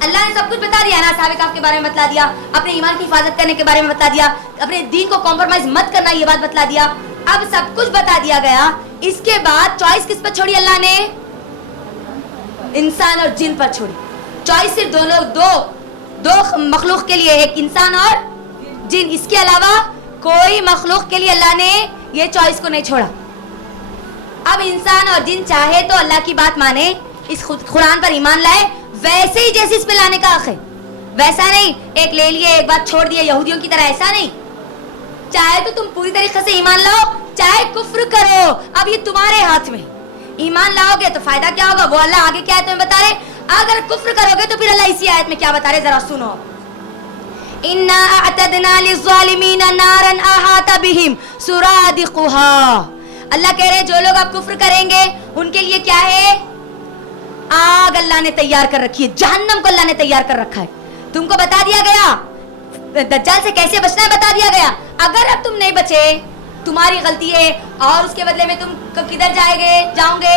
अल्लाह ने सब कुछ बता दिया ना, साहब काफ के बारे में बता दिया, अपने ईमान की हिफाजत करने के बारे में बता दिया, अपने दीन को कॉम्प्रोमाइज मत करना ये बात बतला दिया। अब सब कुछ बता दिया गया, इसके बाद चॉइस किस पर छोड़ी अल्लाह ने? इंसान और जिन पर छोड़ी। चॉइस सिर्फ दो मखलूक के लिए, एक इंसान और जिन, इसके अलावा कोई मखलूक के लिए अल्लाह ने ये चॉइस को नहीं छोड़ा। अब इंसान और जिन चाहे तो अल्लाह की बात माने, इस कुरान पर ईमान लाए, वैसे ही जैसे इस पे लाने का हक है, वैसा नहीं एक ले लिए एक बात छोड़ दिया यहूदियों की तरह, ऐसा नहीं। चाहे तो तुम पूरी तरीके से ईमान लाओ, चाहे कुफ्र करो, अब ये तुम्हारे हाथ में। ईमान लाओगे तो फायदा क्या होगा वो अल्लाह आगे क्या है तुम्हें बता रहे, अगर कुफ्र करोगे तो फिर अल्लाह इसी आयत में क्या बता रहे, जरा सुनो। इन्ना अअतदना लिज़्ज़ालिमीना नारन अहाता बिहिम सुरादिकुहा। अल्लाह कह रहे जो लोग अब कुफ्र करेंगे उनके लिए क्या है, आग अल्लाह ने तैयार कर रखी है, जहन्नम को अल्लाह ने तैयार कर रखा है। तुमको बता दिया गया दज्जाल से कैसे बचना है, बता दिया गया। अगर अब तुम नहीं बचे तुम्हारी गलती है, और उसके बदले में तुम किधर जाओगे,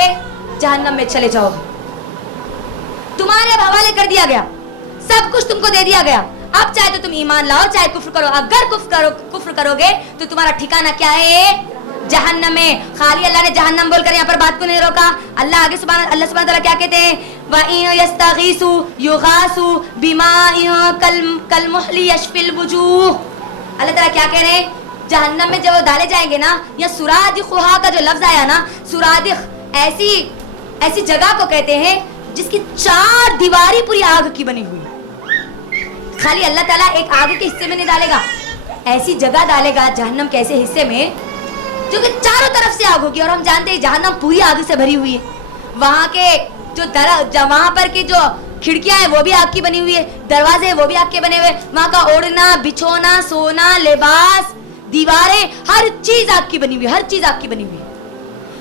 जहन्नम में चले जाओगे। तुम्हारे अब हवाले कर दिया गया, सब कुछ तुमको दे दिया गया। अब चाहे तो तुम ईमान लाओ चाहे कुफ्र करो, अगर कुफ्र करोगे तो तुम्हारा ठिकाना क्या है, जहन्नम में। खाली अल्लाह ने जहन्नम बोलकर यहाँ पर बात को नहीं रोका। अल्लाह आगे अल्लाह सुब्हानहू तआला क्या कहते हैं, व इन यस्तगीसु युगासु बिमाइन कलमुहली यशफिल वुजूह। अल्लाह ताला क्या कह रहे हैं, जहन्नम में जब वो डाले जाएंगे ना, या सुरादिकुहा का जो लफ्ज आया ना, सुरादिक ऐसी जगह को कहते हैं जिसकी 4 दीवारी पूरी आग की बनी हुई है। खाली अल्लाह ताला एक आग के हिस्से में नहीं डालेगा, ऐसी जगह डालेगा जहन्नम के ऐसे हिस्से में जो कि चारों तरफ से आग होगी। और हम जानते हैं जहन्नम पूरी आग से भरी हुई है। वहां के वहां पर की जो खिड़कियां हैं वो भी आग की बनी हुई है, दरवाजे वो भी आग के बने हुए, वहां का ओढ़ना बिछोना सोना लिबास दीवारें हर चीज आग की बनी हुई है, हर चीज आग की बनी हुई है।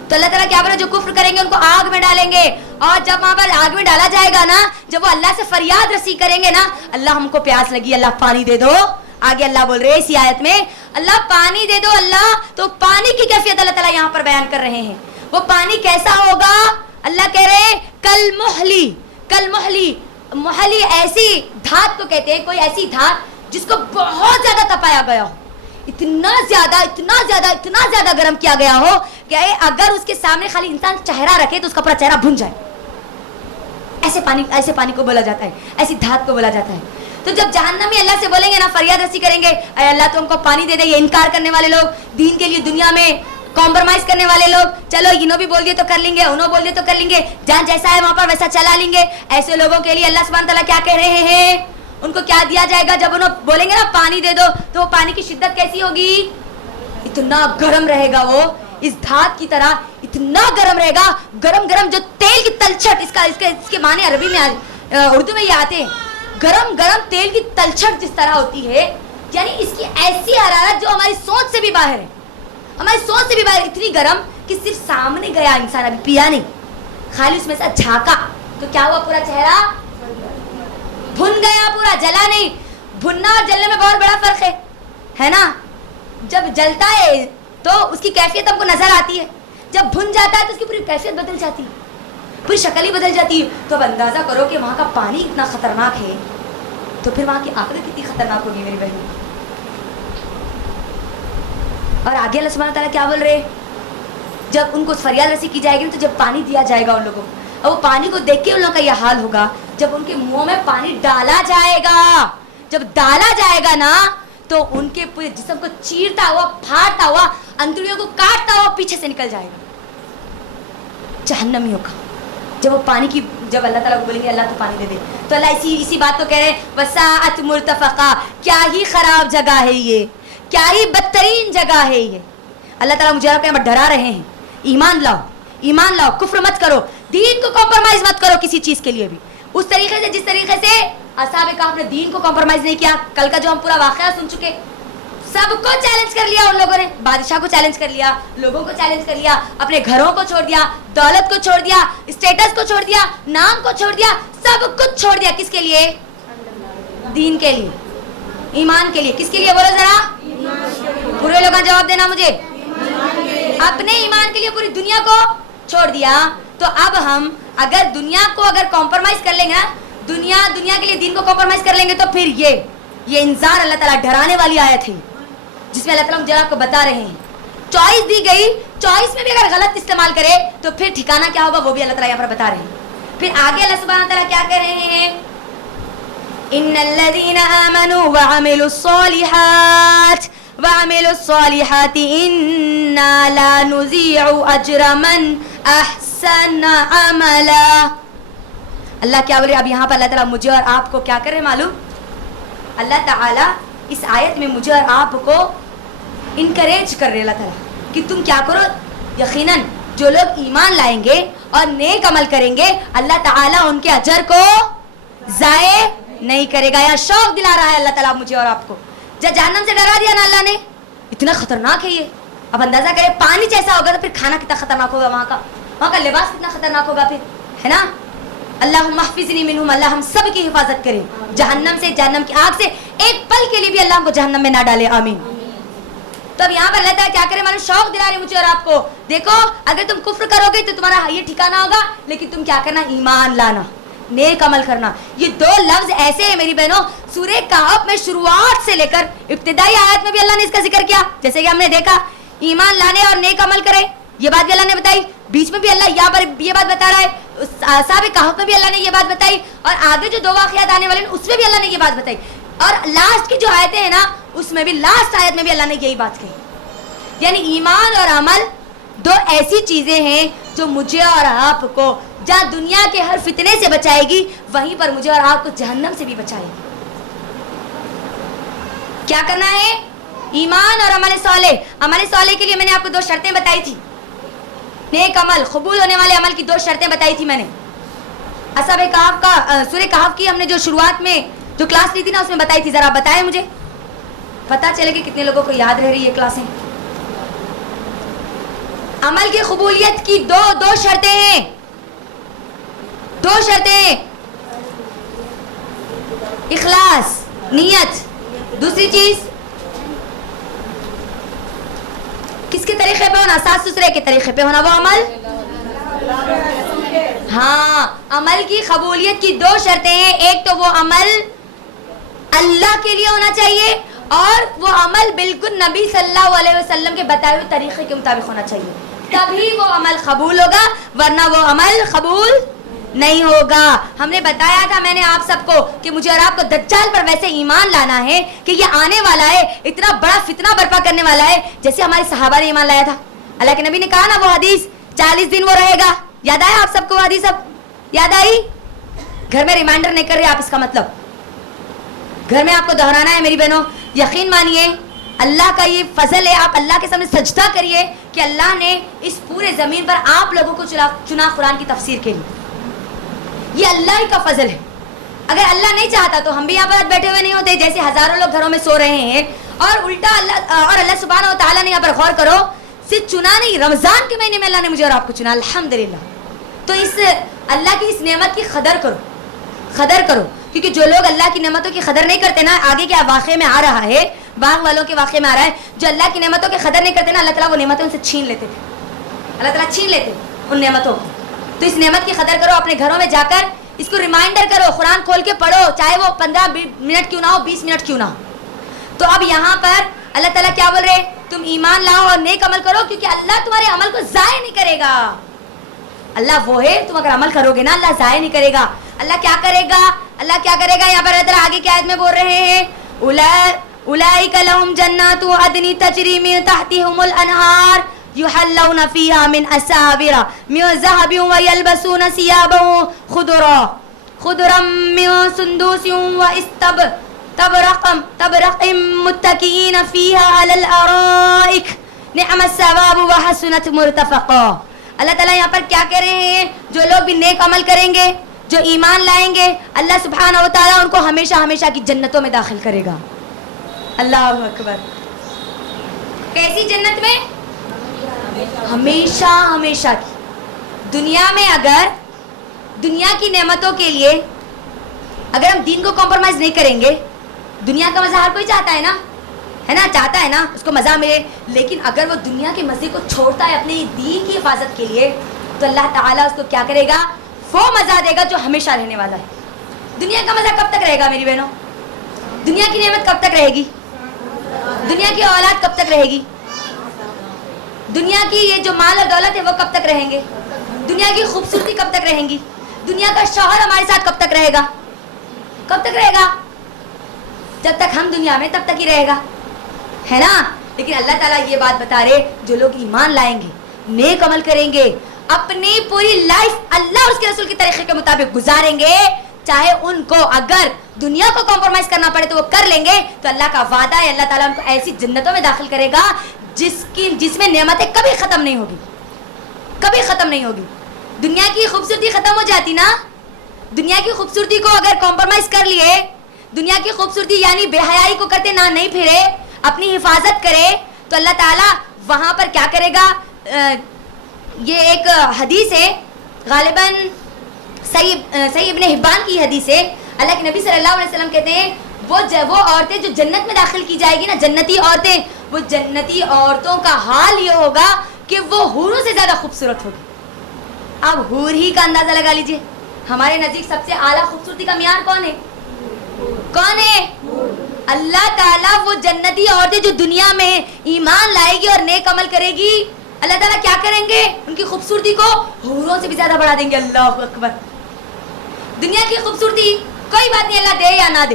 तो अल्लाह ताला क्या बोले, जो कुफ्र करेंगे उनको आग में डालेंगे। और जब वहां पर आग में डाला जाएगा ना, जब वो अल्लाह से फरियाद रसी करेंगे ना, अल्लाह हमको प्यास लगी, अल्लाह पानी दे दो। आगे अल्लाह बोल रहे हैं इसी आयत में, अल्लाह पानी दे दो अल्लाह। तो पानी की कैफियत अल्लाह ताला यहाँ पर बयान कर रहे हैं। वो पानी कैसा होगा, अल्लाह कह रहे हैं मुहली ऐसी धात को कहते हैं, कोई ऐसी धात जिसको बहुत ज्यादा तपाया गया हो, इतना ज्यादा गर्म किया गया हो कि अगर उसके सामने खाली इंसान चेहरा रखे तो उसका पूरा चेहरा भुन जाए। ऐसे पानी को बोला जाता है, ऐसी धात को बोला जाता है। तो जब जहन्नमी अल्लाह से बोलेंगे ना, फरियाद रसी करेंगे, अल्लाह तो हमको पानी दे दे, ये इनकार करने वाले लोग, दीन के लिए दुनिया में कॉम्प्रोमाइज करने वाले लोग, चलो इन्हों भी बोल दिए तो कर लेंगे, उन्हों बोल दिए तो कर लेंगे, जहाँ जैसा है वहां पर वैसा चला लेंगे। ऐसे लोगों के लिए अल्लाह सुब्हानहू तआला क्या कह रहे हैं, उनको क्या दिया जाएगा, जब उन्होंने बोलेंगे ना पानी दे दो, तो वो पानी की शिद्दत कैसी होगी, इतना गर्म रहेगा वो, इस धात की तरह इतना गर्म रहेगा, गरम जो तेल की तलछट, इसके माने अरबी में उर्दू में ये आते हैं, गरम तेल की तलछट जिस तरह होती है, यानी इसकी ऐसी हरारत जो हमारी सोच से भी बाहर है, हमारी सोच से भी बाहर, इतनी गर्म कि सिर्फ सामने गया इंसान, अभी पिया नहीं, खाली उसमें से झांका तो क्या हुआ, पूरा चेहरा भुन गया, पूरा जला नहीं। भुनना और जलने में बहुत बड़ा फर्क है ना। जब जलता है तो उसकी कैफियत हमको नजर आती है, जब भुन जाता है तो उसकी पूरी कैफियत बदल जाती है, पूरी शक्ल ही बदल जाती है। तो अब अंदाजा करो कि वहाँ का पानी इतना खतरनाक है, तो फिर वहाँ की आखिरत कितनी खतरनाक होगी मेरी बहन। और आगे अल्लाह सुब्हानहू तआला क्या बोल रहे, जब उनको फरियाद रसी की जाएगी तो जब पानी दिया जाएगा उन लोगों को, और वो पानी को देख के उन लोगों का यह हाल होगा, जब उनके मुंह में पानी डाला जाएगा, जब डाला जाएगा ना, तो उनके पूरे जिस्म को चीरता हुआ फाड़ता हुआ, अंतड़ियों को काटता हुआ पीछे से निकल जाएगा जहन्नमियों का। जब वो पानी की, जब अल्लाह ताला को बोलेंगे अल्लाह तो पानी दे दे, तो अल्लाह इसी बात को कह रहे हैं, वसाअत मुर्तफका, क्या ही खराब जगह है ये, क्या ही बदतरीन जगह है ये। अल्लाह ताला मुझे आपके यहाँ डरा रहे हैं, ईमान लाओ, कुफ्र मत करो, दीन को कॉम्प्रोमाइज मत करो किसी चीज के लिए भी, उस तरीके से जिस तरीके से असहाब कहफ ने दीन को कॉम्प्रोमाइज नहीं किया। कल का जो हम पूरा वाकया सुन चुके, सबको चैलेंज कर लिया उन लोगों ने, बादशाह को चैलेंज कर लिया, लोगों को चैलेंज कर लिया, अपने घरों को छोड़ दिया, दौलत को छोड़ दिया, स्टेटस को छोड़ दिया, नाम को छोड़ दिया, सब कुछ छोड़ दिया, किसके लिए, दीन के लिए, ईमान के लिए। किसके लिए बोलो जरा, पूरे लोग जवाब देना मुझे, अपने ईमान के लिए पूरी दुनिया को छोड़ दिया, तो अब हम अगर दुनिया को अगर कॉम्प्रोमाइज कर लेंगे ना, दुनिया के लिए दीन को कॉम्प्रोमाइज कर लेंगे, तो फिर ये इंसान अल्लाह ताला डराने वाली आयत है जिसमें अल्लाह ताला मुझे आपको बता रहे हैं चॉइस दी गई, चॉइस में भी अगर गलत इस्तेमाल करे तो फिर ठिकाना क्या होगा वो भी अल्लाह ताला यहाँ पर बता रहे हैं। फिर आगे अल्लाह सुब्हानहू व तआला क्या कह रहे हैं, इन्नल्लज़ीना आमनू व अमिलुस्सॉलिहाति इन्ना ला नुज़ीउ अज्र मन अहसन अमला। अल्लाह क्या बोले, अब यहाँ पर अल्लाह ताला मुझे और आपको क्या करे मालूम, अल्लाह ताला इस आयत में मुझे और आपको इनकरेज कर रहे अल्लाह ताला कि तुम क्या करो, यकीनन जो लोग ईमान लाएंगे और नेक अमल करेंगे अल्लाह ताला उनके अजर को जाए नहीं करेगा। या शौक दिला रहा है अल्लाह ताला मुझे और आपको। जब जहन्नम से डरा दिया ना अल्लाह ने, इतना खतरनाक है ये, अब अंदाजा करें पानी जैसा होगा तो फिर खाना कितना खतरनाक होगा, वहाँ का लिबास कितना खतरनाक होगा फिर, है ना। अल्लाहुम्मा हफ़िज़नी मिनहुम, अल्लाह हम सब की हिफाजत करे जहन्नम से, जहन्नम की आग से, एक पल के लिए भी अल्लाह हमको जहन्नम में ना डाले, आमीन। तो अब यहाँ पर अल्लाह ताला क्या करे मालूम, शौक दिला रहे मुझे और आपको, देखो अगर तुम कुफ्र करोगे तो तुम्हारा ये ठिकाना होगा, लेकिन तुम क्या करना, ईमान लाना, नेक अमल करना। ये दो लफ्ज ऐसे हैं मेरी बहनों, सूरह कहफ में शुरुआत से लेकर इब्तिदाई आयत में भी अल्लाह ने इसका जिक्र किया, जैसे कि हमने देखा ईमान लाने और नेक अमल करें, ये बात भी अल्लाह ने बताई, बीच में भी अल्लाह यहाँ पर ये बात बता रहा है, साहब कहफ में भी अल्लाह ने ये बात बताई, और आगे जो दो वाक़ियात आने वाले हैं उसमें भी अल्लाह ने ये बात बताई, और लास्ट की जो आयतें हैं ना उसमें भी, लास्ट आयत में भी अल्लाह ने यही बात कही। यानी ईमान और अमल दो ऐसी चीजें हैं जो मुझे और आपको जहाँ दुनिया के हर फितने से बचाएगी, वहीं पर मुझे और आपको जहन्नम से भी बचाएगी। क्या करना है, ईमान और अमल सालेह। अमल सालेह के लिए मैंने आपको दो शर्तें बताई थी, नेक अमल, कबूल होने वाले अमल की दो शर्तें बताई थी मैंने। असहाब कहफ का, सूरह कहफ की हमने जो शुरुआत में जो क्लास ली थी ना उसमें बताई थी, जरा बताएं मुझे, पता चले कि कितने लोगों को याद रह रही है क्लासें। अमल की कबूलियत की दो शर्तें हैं, दो शर्तें, इखलास, नियत, दूसरी चीज किसके तरीके पे होना, सास ससुरे के तरीके पे होना, वो अमल। हाँ, अमल की कबूलियत की दो शर्तें हैं, एक तो वो अमल अल्लाह के लिए होना चाहिए, और वो अमल बिल्कुल नबी सल्लल्लाहु अलैहि वसल्लम के बताए हुए तरीके के मुताबिक होना चाहिए, तभी वो अमल कबूल होगा, वरना वो अमल कबूल नहीं होगा। हमने बताया था मैंने आप सबको कि मुझे और आपको दज्जाल पर वैसे ईमान लाना है कि ये आने वाला है, इतना बड़ा फितना बर्पा करने वाला है, जैसे हमारे सहाबा ने ईमान लाया था। अल्लाह के नबी ने कहा ना वो हदीस, 40 दिन वो रहेगा, याद आया आप सबको हदीस, सब याद आई? घर में रिमाइंडर नहीं कर रहे आप, इसका मतलब घर में आपको दोहराना है मेरी बहनों। यकीन मानिए अल्लाह का ये फजल है, आप अल्लाह के सामने सजदा करिए कि अल्लाह ने इस पूरे जमीन पर आप लोगों को चुना कुरान की तफसीर के लिए। ये अल्लाह ही का फजल है, अगर अल्लाह नहीं चाहता तो हम भी यहाँ पर बैठे हुए नहीं होते, जैसे हजारों लोग घरों में सो रहे हैं, और उल्टा अल्लाह सुब्हानहू व तआला ने यहाँ पर गौर करो, सिर्फ चुना नहीं, रमजान के महीने में अल्लाह ने मुझे और आपको चुना, अल्हम्दुलिल्लाह। तो इस अल्लाह की इस नेमत की कदर करो, कदर करो, क्योंकि जो लोग अल्लाह की नेमतों की कदर नहीं करते ना, आगे क्या वाक़े में आ रहा है, बाग वालों के वाक़े में आ रहा है, जो अल्लाह की नेमतों की कदर नहीं करते ना, अल्लाह ताला वो नेमतें उनसे छीन लेते थे, अल्लाह ताला छीन लेते उन नेमतों को। तो इस नेमत की कदर करो, अपने घरों में जाकर इसको रिमाइंडर करो, कुरान खोल के पढ़ो, चाहे वो 15 मिनट क्यों ना हो, 20 मिनट क्यों ना हो। तो अब यहाँ पर अल्लाह ताला क्या बोल रहे, तुम ईमान लाओ और नेक अमल करो, क्योंकि अल्लाह तुम्हारे अमल को ज़ाय नहीं करेगा। अल्लाह वो है, तुम अगर अमल करोगे ना अल्लाह ज़ाय नहीं करेगा। अल्लाह क्या करेगा, अल्लाह क्या करेगा, यहाँ पर अल्लाह ताला आगे क्या आयत में बोल रहे हैं, उलाइका लहुम जन्नातु अदनी तजरी मिन तहतिहुमुल अनहार युहल्लौना फीहा मिन असाविरा मिन ज़हबिन व यल्बसूना सियाबन खुदरम मिन सुंदुसिन व तबरक़िम मुत्तकीन फीहा अलल अराइक निअमत सवाबु व हसनत मुर्तफ़क़ा। अल्लाह ताला यहाँ पर क्या कह रहे हैं, जो लोग भी नेक अमल करेंगे, जो ईमान लाएंगे, अल्लाह सुब्हानहू व तआला उनको हमेशा हमेशा की जन्नतों में दाखिल करेगा। अल्लाहु अकबर। कैसी जन्नत में? हमेशा हमेशा की। दुनिया में अगर दुनिया की नेमतों के लिए अगर हम दीन को कॉम्प्रोमाइज नहीं करेंगे, दुनिया का मजा हर कोई चाहता है ना, है ना, चाहता है ना उसको मजा मिले, लेकिन अगर वो दुनिया के मजे को छोड़ता है अपने दीन की हिफाजत के लिए, تو اللہ تعالیٰ اس کو کیا کرے گا؟ وہ مزہ دے گا جو ہمیشہ رہنے والا ہے. دنیا کا مزہ کب تک رہے گا میری بہنوں؟ دنیا کی نعمت کب تک رہے گی؟ دنیا کی اولاد کب تک رہے گی؟ دنیا کی یہ جو مال اور دولت ہے وہ کب تک رہیں گے؟ دنیا کی خوبصورتی کب تک رہیں گی؟ دنیا کا شوہر ہمارے ساتھ کب تک رہے گا؟ کب تک رہے گا؟ جب تک ہم دنیا میں تب تک ہی رہے گا، ہے نا. لیکن اللہ تعالیٰ یہ بات بتا رہے جو لوگ ایمان لائیں گے، نیک عمل کریں گے، اپنی پوری لائف اللہ اور اس کے رسول کے طریقے کے مطابق گزاریں گے، چاہے ان کو اگر دنیا کو کمپرومائز کرنا پڑے تو وہ کر لیں گے، تو اللہ کا وعدہ ہے اللہ تعالیٰ ان کو ایسی جنتوں میں داخل کرے گا جس میں نعمتیں کبھی ختم نہیں ہوگی، کبھی ختم نہیں ہوگی. دنیا کی خوبصورتی ختم ہو جاتی نا، دنیا کی خوبصورتی کو اگر کمپرومائز کر لیے، دنیا کی خوبصورتی یعنی بے حیائی کو کرتے نہ نہیں پھرے، اپنی حفاظت کرے، تو اللہ تعالیٰ وہاں پر کیا کرے گا. یہ ایک حدیث ہے، غالباً صحیح ابن حبان کی حدیث ہے. اللہ کے نبی صلی اللہ علیہ وسلم کہتے ہیں وہ عورتیں جو جنت میں داخل کی جائے گی نا، جنتی عورتیں، وہ جنتی عورتوں کا حال یہ ہوگا کہ وہ حوروں سے زیادہ خوبصورت ہوگی. اب حور ہی کا اندازہ لگا لیجئے، ہمارے نزدیک سب سے اعلیٰ خوبصورتی کا معیار کون ہے؟ کون ہے؟ اللہ تعالیٰ وہ جنتی عورتیں جو دنیا میں ایمان لائے گی اور نیک عمل کرے گی، اللہ تعالیٰ کیا کریں گے؟ ان کی خوبصورتی کو حوروں سے بھی زیادہ بڑھا دیں گے. اللہ اکبر. دنیا کی خوبصورتی کوئی بات نہیں، اللہ دے یا نہ دے،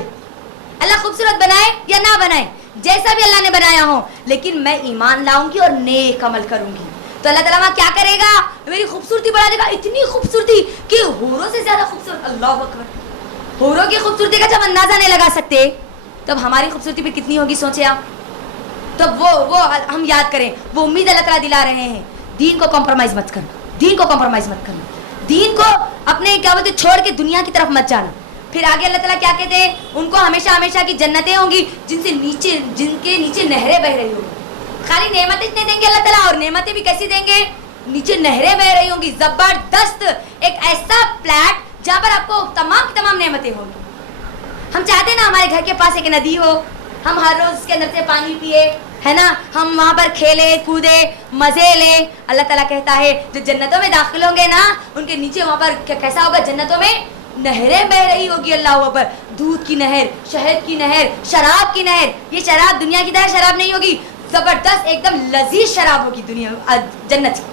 اللہ خوبصورت بنائے یا نہ بنائے، جیسا بھی اللہ نے بنایا ہو، لیکن میں ایمان لاؤں گی اور نیک عمل کروں گی، تو اللہ تعالیٰ کیا کرے گا؟ میری خوبصورتی بڑھا دے گا، اتنی خوبصورتی کہ حوروں سے زیادہ خوبصورت. اللہ اکبر. حوروں کی خوبصورتی کا جب اندازہ نہیں لگا سکتے تب ہماری خوبصورتی پہ کتنی ہوگی سوچے آپ. تب وہ ہم یاد کریں، وہ امید اللہ تعالیٰ دلا رہے ہیں، دین کو کمپرومائز مت کرنا، دین کو کمپرومائز مت کرنا، دین کو اپنے کیا بولتے چھوڑ کے دنیا کی طرف مت جانا. پھر آگے اللہ تعالیٰ کیا کہتے ہیں؟ ان کو ہمیشہ ہمیشہ کی جنتیں ہوں گی جن کے نیچے نہریں بہ رہی ہوں گی. خالی نعمتیں نہیں دیں گے اللہ تعالیٰ، اور نعمتیں بھی کیسی دیں گے؟ نیچے نہریں بہ رہی ہوں گی، زبردست ایک ایسا فلیٹ جہاں پر آپ کو تمام نعمتیں ہوں گی. ہم چاہتے ہیں نا ہمارے گھر کے پاس ایک ندی ہو، ہم ہر روز اس کے اندر سے پانی پیے، ہے نا، ہم وہاں پر کھیلے کودے مزے لیں. اللہ تعالیٰ کہتا ہے جو جنتوں میں داخل ہوں گے نا، ان کے نیچے وہاں پر کیسا ہوگا؟ جنتوں میں نہریں بہ رہی ہوگی. اللہ اکبر. دودھ کی نہر، شہد کی نہر، شراب کی نہر. یہ شراب دنیا کی طرح شراب نہیں ہوگی، زبردست ایک دم لذیذ شراب ہوگی دنیا جنت کی.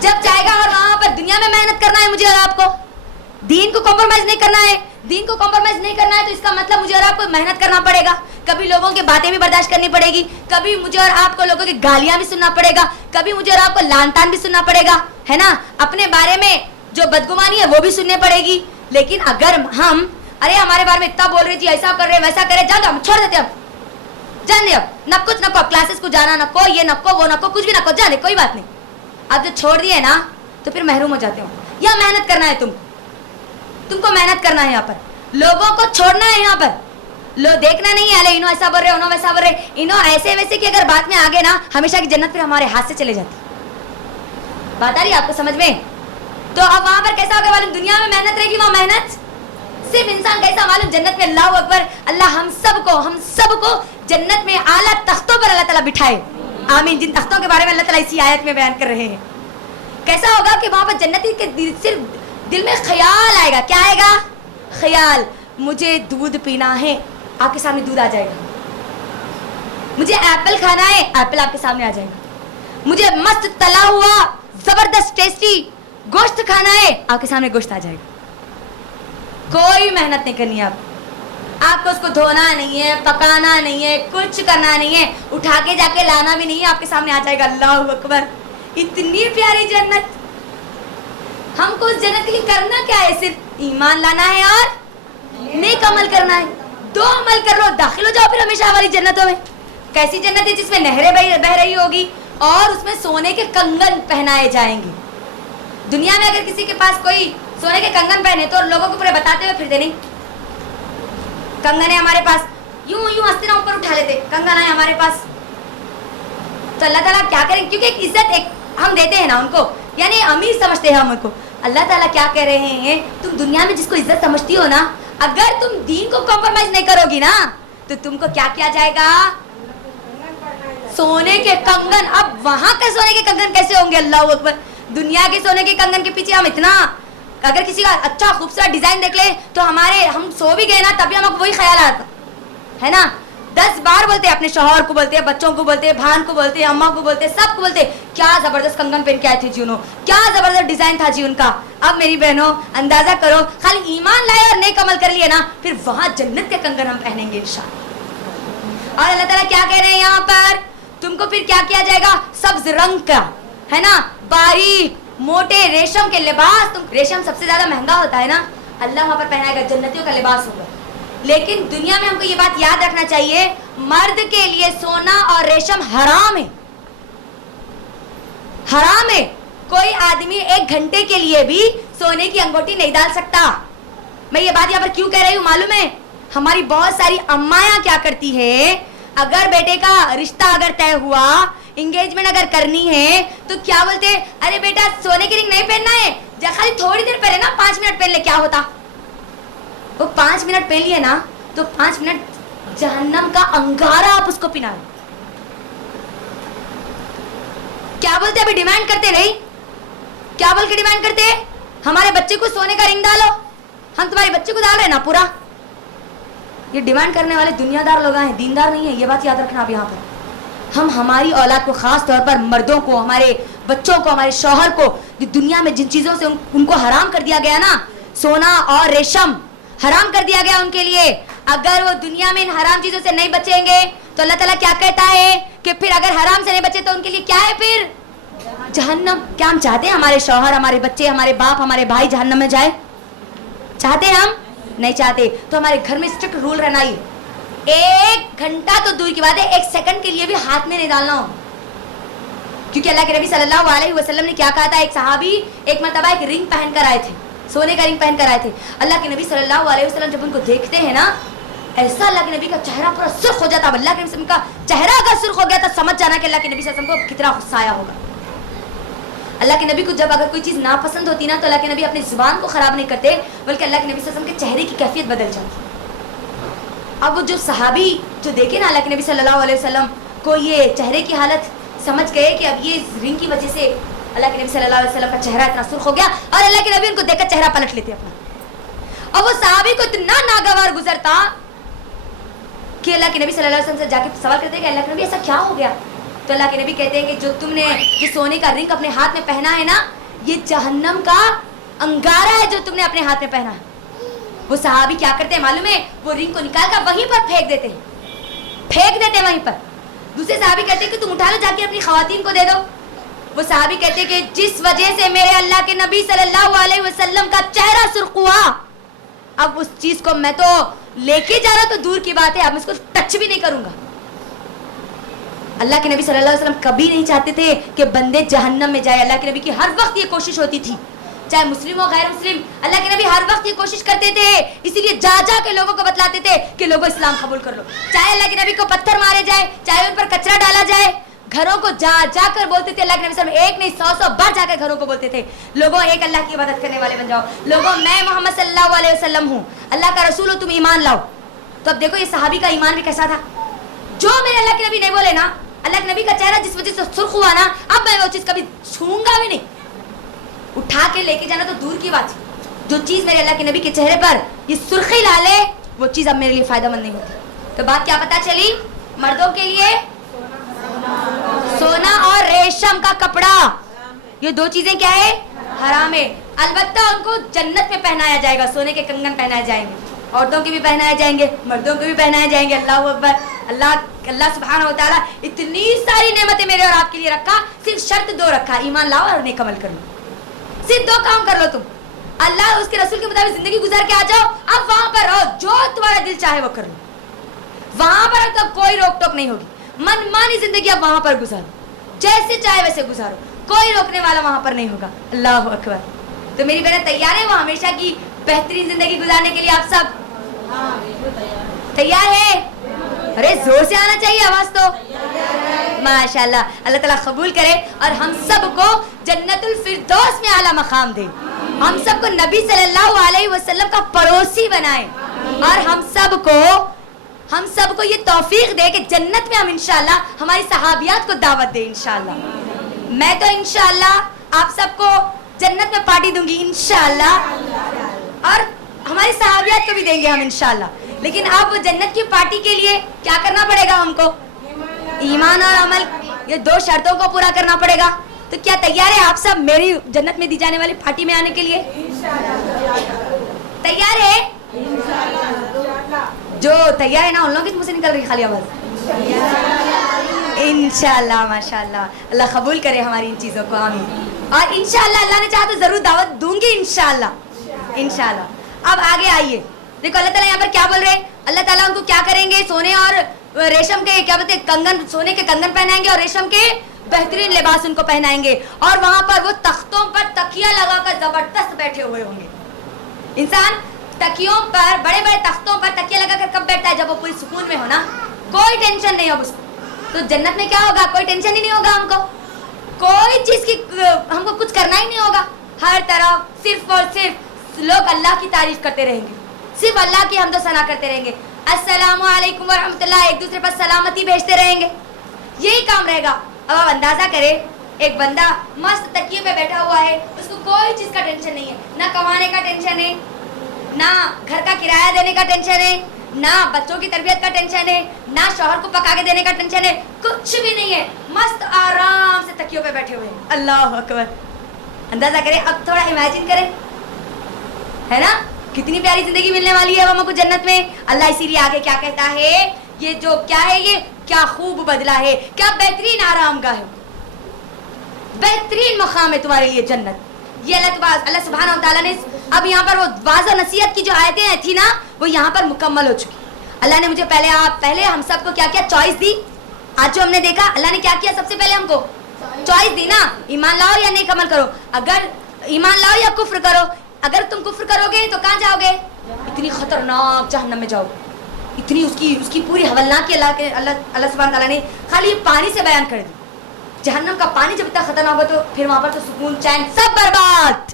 جب جائے گا اور وہاں پر دنیا میں محنت کرنا ہے مجھے اور آپ کو، دین کو کمپرومائز نہیں کرنا ہے، دین کو کمپرومائز نہیں کرنا ہے، تو اس کا مطلب مجھے اور آپ کو محنت کرنا پڑے گا. کبھی لوگوں کی باتیں بھی برداشت کرنی پڑے گی، کبھی مجھے اور آپ کو لوگوں کی گالیاں بھی سننا پڑے گا، کبھی مجھے اور آپ کو لان تان بھی سننا پڑے گا، ہے نا، اپنے بارے میں جو بدگمانی ہے وہ بھی سننے پڑے گی. لیکن اگر ہم ارے ہمارے بارے میں اتنا بول رہی تھی، ایسا کر رہے ویسا کر رہے، جان دو، ہم چھوڑ دیتے، اب جان دے، اب نہ کچھ نہ کو کلاسز کو جانا، نہ کو یہ نہ کو وہ نہ کو کچھ بھی نہ کو، جانے کوئی بات نہیں. اب جو چھوڑ دیے نا تو پھر محروم ہو جاتے ہو. یا محنت کرنا ہے، تم کو محنت کرنا ہے، یہاں پر لوگوں کو چھوڑنا ہے، یہاں پر دیکھنا نہیں ہے انہوں ایسا بول رہے انہوں ویسا بول رہے، انہوں ایسے ویسے کہ اگر بات میں آگے نا ہمیشہ کی جنت پھر ہمارے ہاتھ سے چلے جاتی. بات آ رہی ہے آپ کو سمجھ میں؟ تو اب وہاں پر کیسا ہوگا معلوم؟ دنیا میں محنت رہے گی، وہاں محنت صرف انسان کیسا معلوم؟ جنت میں. اللہ اکبر. اللہ ہم سب کو جنت میں اعلیٰ تختوں پر اللہ تعالیٰ بٹھائے. آمین. جن تختوں کے بارے میں اللہ تعالیٰ اسی آیت میں بیان کر رہے ہیں. کیسا ہوگا کہ وہاں پر جنتی کے صرف دل میں خیال آئے گا. کیا آئے گا؟ خیال. مجھے دودھ پینا ہے، آپ کے سامنے دودھ آ جائے گا. مجھے ایپل کھانا ہے، ایپل آپ کے سامنے آ جائے گا. مجھے مست تلا ہوا زبردست ٹیسٹی گوشت کھانا ہے، آپ کے سامنے گوشت آ جائے گا. کوئی محنت نہیں کرنی ہے آپ کو اس کو دھونا نہیں ہے، پکانا نہیں ہے، کچھ کرنا نہیں ہے، اٹھا کے جا کے لانا بھی نہیں ہے، آپ کے سامنے آ جائے گا. اللہ اکبر. اتنی پیاری جنت. ہم کو اس جنت کے لیے کرنا کیا ہے؟ صرف ایمان لانا ہے اور نیک عمل کرنا ہے. دو عمل کر لو، داخل ہو جاؤ پھر ہمیشہ ہماری جنتوں میں. کیسی جنت ہے؟ جس میں نہریں بہ رہی ہوگی اور اس میں سونے کے کنگن پہنائے جائیں گے. دنیا میں اگر کسی کے پاس کوئی سونے کے کنگن پہنے تو لوگوں کو پورے بتاتے ہوئے پھرتے نہیں. کنگن ہے ہمارے پاس، یوں ہنستے نا اوپر اٹھا لیتے، کنگن ہے ہمارے پاس. تو اللہ تعالیٰ کیا کریں؟ کیونکہ ایک عزت ایک ہم دیتے ہیں نا ان کو، یعنی امیر سمجھتے ہیں ہم ان کو. اللہ تعالیٰ کیا کہہ رہے ہیں؟ تم دنیا میں جس کو عزت سمجھتی ہو نا، اگر تم دین کو کمپرومائز نہیں کرو گی نا تو تم کو کیا کیا جائے گا؟ سونے کے کنگن. اب وہاں کے سونے کے کنگن کیسے ہوں گے؟ اللہ اکبر. दुनिया के सोने के कंगन के पीछे हम इतना, अगर किसी का अच्छा खूबसूरत डिजाइन देख ले तो हम सो भी गए ना तभी हमको वही ख्याल आता है ना। 10 बार बोलते हैं, अपने शौहर को बोलते हैं, बच्चों को बोलते हैं, भान को बोलते हैं, अम्मा को बोलते हैं, सबको बोलते हैं क्या जबरदस्त कंगन पहन के आए थे जी उन्होंने, क्या जबरदस्त डिजाइन था जी उनका। अब मेरी बहनों अंदाजा करो, खाली ईमान लाए और नेक अमल कर लिए ना, फिर वहां जन्नत के कंगन हम पहनेंगे इंशाअल्लाह। और अल्लाह ताला क्या कह रहे हैं यहाँ पर, तुमको फिर क्या किया जाएगा, सब्ज रंग का है ना, बारीक मोटे रेशम के लिबास, तुम रेशम सबसे ज्यादा महंगा होता है ना, अल्लाह वहां पर पहनाएगा, जन्नतियों का लिबास होगा। लेकिन दुनिया में हमको ये बात याद रखना चाहिए, मर्द के लिए सोना और रेशम हराम है, हराम है। कोई आदमी 1 घंटे के लिए भी सोने की अंगूठी नहीं डाल सकता। मैं ये बात यहाँ पर क्यों कह रही हूँ मालूम है, हमारी बहुत सारी अम्मायां क्या करती है, अगर बेटे का रिश्ता अगर तय हुआ, एंगेजमेंट अगर करनी है तो क्या बोलते हैं, अरे बेटा सोने की रिंग नहीं पहनना है, खाली थोड़ी देर पहले ना 5 मिनट पहले, क्या होता वो 5 मिनट पहले है ना, तो 5 मिनट जहन्नम का अंगारा आप उसको पिनाए। क्या बोलते अभी डिमांड करते नहीं, क्या बोल के डिमांड करते, हमारे बच्चे को सोने का रिंग डालो, हम तुम्हारे बच्चे को डाल रहे ना पूरा। ये डिमांड करने वाले दुनियादार लोग हैं, दीनदार नहीं है, ये बात याद रखना आप यहाँ पर। हम हमारी औलाद को, खास तौर पर मर्दों को, हमारे बच्चों को, हमारे शौहर को, दुनिया में जिन चीजों से उनको हराम कर दिया गया ना, सोना और रेशम हराम कर दिया गया उनके लिए, अगर वो दुनिया में इन हराम चीजों से नहीं बचेंगे तो अल्लाह ताला क्या कहता है कि फिर अगर हराम से नहीं बचे तो उनके लिए क्या है, फिर जहन्नम। क्या हम चाहते हैं हमारे शौहर, हमारे बच्चे, हमारे बाप, हमारे भाई जहन्नम में जाए? चाहते हैं हम? नहीं चाहते। तो हमारे घर में स्ट्रिक्ट रूल रहना ही, 1 घंटा तो दूर की बात है, 1 सेकंड के लिए भी हाथ में नहीं डालना हो, क्योंकि अल्लाह के नबी सल्लल्लाहु अलैहि वसल्लम ने क्या कहा था, एक सहाबी एक मर्तबा एक रिंग पहन कर आए थे, सोने का रिंग पहन कर आए थे। अल्लाह के नबी सल्लल्लाहु अलैहि वसल्लम जब उनको देखते हैं ना, ऐसा अल्लाह के नबी का चेहरा पूरा सुर्ख हो जाता। अल्लाह के नबी का चेहरा अगर सुर्ख हो गया तो समझ जाना कि अल्लाह के नबी सल्लल्लाहु अलैहि वसल्लम को कितना गुस्सा आया होगा। अल्लाह के नबी को जब अगर कोई चीज़ नापसंद होती ना, तो अल्लाह के नबी अपनी जुबान को ख़राब नहीं करते, बल्कि अल्लाह के नबी सल्लल्लाहु अलैहि वसल्लम के चेहरे की कैफियत बदल जाती। अब वो जो सहाबी जो देखे ना अल्लाह के नबी सल्लल्लाहु अलैहि वसल्लम को, ये चेहरे की हालत समझ गए कि अब ये रिंग की वजह से अल्लाह के नबी सल्लल्लाहु अलैहि वसल्लम का चेहरा इतना सुर्ख हो गया, और अल्लाह के नबी उनको देखकर चेहरा पलट लेते अपना। और वो सहाबी को इतना नागवार गुजरता कि अल्लाह के नबी सल्लल्लाहु अलैहि वसल्लम से जाके सवाल करते हैं कि अल्लाह के नबी ऐसा क्या हो गया? तो अल्लाह के नबी कहते हैं कि जो तुमने जो सोने का रिंग अपने हाथ में पहना है ना, ये जहन्नम का अंगारा है जो तुमने अपने हाथ में पहना है। वो सहाबी क्या करते हैं मालूम है, वो रिंग को निकाल कर वहीं पर फेंक देते हैं, फेंक देते हैं वहीं पर। दूसरे सहाबी कहते हैं कि तुम उठा लो, जाके अपनी खवातीन को दे दो। वो सहाबी कहते हैं कि जिस वजह से मेरे अल्लाह के नबी सल्लल्लाहु अलैहि वसल्लम का चेहरा सुर्ख हुआ, अब उस चीज को मैं तो लेके जा रहा तो दूर की बात है, अब इसको टच भी नहीं करूंगा। अल्लाह के नबी सल्लल्लाहु अलैहि वसल्लम कभी नहीं चाहते थे कि बंदे जहन्नम में जाए। अल्लाह के नबी की हर वक्त ये कोशिश होती थी, चाहे मुस्लिम हो गैर मुस्लिम, अल्लाह के नबी हर वक्त ये कोशिश करते थे। इसीलिए जा जा के लोगों को बतलाते थे कि लोगों इस्लाम कबूल कर लो। चाहे अल्लाह के नबी को पत्थर मारे जाए, चाहे उन पर कचरा डाला जाए, घरों को जा जा कर बोलते थे अल्लाह के नबी सल्लल्लाहु अलैहि वसल्लम, एक नहीं 100 बार जाकर घरों को बोलते थे, लोगों एक अल्लाह की इबादत करने वाले बन जाओ, लोगों मैं मोहम्मद सल्लल्लाहु अलैहि वसल्लम हूँ, अल्लाह का रसूल हो, तुम ईमान लाओ। तो अब देखो ये सहाबी का ईमान भी कैसा था, जो मेरे अल्लाह के नबी नहीं बोले ना, अल्लाह के नबी का चेहरा जिस वजह से सुर्ख हुआ ना, अब मैं वो चीज़ कभी छूंगा भी नहीं। उठा के लेके जाना तो दूर की बात, जो चीज़ मेरे अल्लाह के नबी के चेहरे पर ये सुर्खी ला ले, वो चीज़ अब मेरे लिए फ़ायदेमंद नहीं होती। तो बात क्या पता चली, मर्दों के लिए सोना और रेशम का कपड़ा, ये 2 चीज़ें क्या है, हराम है। अलबत्ता उनको जन्नत में पहनाया जाएगा, सोने के कंगन पहनाए जाएंगे, औरतों के भी पहनाए जाएंगे, मर्दों के भी पहनाए जाएंगे। अल्लाह अकबर। अल्लाह सुब्हानहू व तआला इतनी सारी नेमतें मेरे और आपके लिए रखा, सिर्फ शर्त 2 रखा, ईमान लाओ और नेक अमल कर लो। सिर्फ 2 काम कर लो तुम, अल्लाह उसके रसूल के मुताबिक जिंदगी गुजार के आ जाओ। अब वहां पर रहो, जो तुम्हारा दिल चाहे वो कर लो, वहां पर तो कोई रोक टोक नहीं होगी, मनमानी जिंदगी अब वहां पर गुजारो, जैसे चाहे वैसे गुजारो, कोई रोकने वाला वहां पर नहीं होगा। अल्लाह अकबर। तो मेरी बहन तैयार है वो हमेशा की बेहतरीन जिंदगी गुजारने के लिए? आप सब तैयार है? अरे जोर से आना चाहिए आवाज तो। माशाल्लाह, अल्लाह ताला कबूल करे और हम सबको जन्नतुल फिरदौस में आला मकाम दे, हम सबको नबी सल्लल्लाहु अलैहि वसल्लम का पड़ोसी बनाए, और हम सबको ये तौफीक दे कि जन्नत में हम इंशाल्लाह हमारी सहाबियात को दावत दे इंशाल्लाह। मैं तो इंशाल्लाह आप सबको जन्नत में पार्टी दूंगी इंशाअल्लाह, और हमारी सहाबियात को भी देंगे हम इंशाअल्लाह। लेकिन अब जन्नत की पार्टी के लिए क्या करना पड़ेगा हमको? ईमान और अमल, ये 2 शर्तों को पूरा करना पड़ेगा। तो क्या तैयार है आप सब मेरी जन्नत में दी जाने वाली पार्टी में आने के लिए? तैयार है? जो तैयार है ना उन लोगों की मुझसे निकल रही खाली आवाज। इंशाअल्लाह, माशाअल्लाह, अल्लाह कबूल करे हमारी इन चीज़ों को, आमीन। और इंशाअल्लाह अल्लाह ने चाहा तो ज़रूर दावत दूंगी इंशाअल्लाह, इंशाअल्लाह। अब आगे आइए, देखो अल्लाह ताला यहाँ पर क्या बोल रहे हैं। अल्लाह ताला उनको क्या करेंगे? सोने और रेशम के क्या बोलते हैं कंगन, सोने के कंगन पहनाएंगे और रेशम के बेहतरीन लिबास उनको पहनाएंगे, और वहाँ पर वो तख्तों पर तकिया लगाकर जबरदस्त बैठे हुए होंगे। इंसान तकियों पर, बड़े बड़े तख्तों पर तकिया लगाकर कब बैठता है? जब वो पूरी सुकून में हो ना, कोई टेंशन नहीं हो उसको। तो जन्नत में क्या होगा? कोई टेंशन ही नहीं होगा हमको, कोई चीज की हमको कुछ करना ही नहीं होगा। हर तरफ सिर्फ और सिर्फ लोग अल्लाह की तारीफ करते रहेंगे, सिर्फ अल्लाह की हमदो सना करते रहेंगे, अस्सलामु अलैकुम व रहमतुल्लाह, एक दूसरे पर सलामती भेजते रहेंगे, यही काम रहेगा। अब आप अंदाजा करें, एक बंदा मस्त तकिए पे बैठा हुआ है, उसको कोई चीज का टेंशन नहीं है, ना कमाने का टेंशन है, ना घर का किराया देने का टेंशन है, ना बच्चों की तरबियत का टेंशन है, ना शौहर को पका के देने का टेंशन है, कुछ भी नहीं है, मस्त आराम से तकियों पे बैठे हुए हैं। अल्लाह अकबर। अंदाजा करें, अब थोड़ा इमेजिन करें, है ना, कितनी प्यारी जिंदगी मिलने वाली है हमको जन्नत में। अल्लाह इसीलिए आगे क्या कहता है, ये जो क्या है, ये क्या खूब बदला है, क्या बेहतरीन आरामगाह है, बेहतरीन मकाम है तुम्हारे लिए जन्नत। ये अल्लाह सुब्हानहू व तआला ने अब यहाँ पर वो वाज़ और नसीहत की जो आयतें थी ना, वो यहाँ पर मुकम्मल हो चुकी। अल्लाह ने मुझे पहले हम सबको क्या क्या चॉइस दी। आज जो हमने देखा, अल्लाह ने क्या किया, सबसे पहले हमको चॉइस दी ना, ईमान लाओ या नेक अमल करो। अगर ईमान लाओ या कुफ्र करो, अगर तुम कुफ्र करोगे तो कहाँ जाओगे? इतनी खतरनाक जहन्नम में जाओगे, इतनी उसकी पूरी हवलनाक की अल्लाह सुब्हानहू व तआला ने खाली पानी से बयान कर दी। जहन्नम का पानी जब इतना खतरनाक होगा तो फिर वहां पर तो सुकून चैन सब बर्बाद,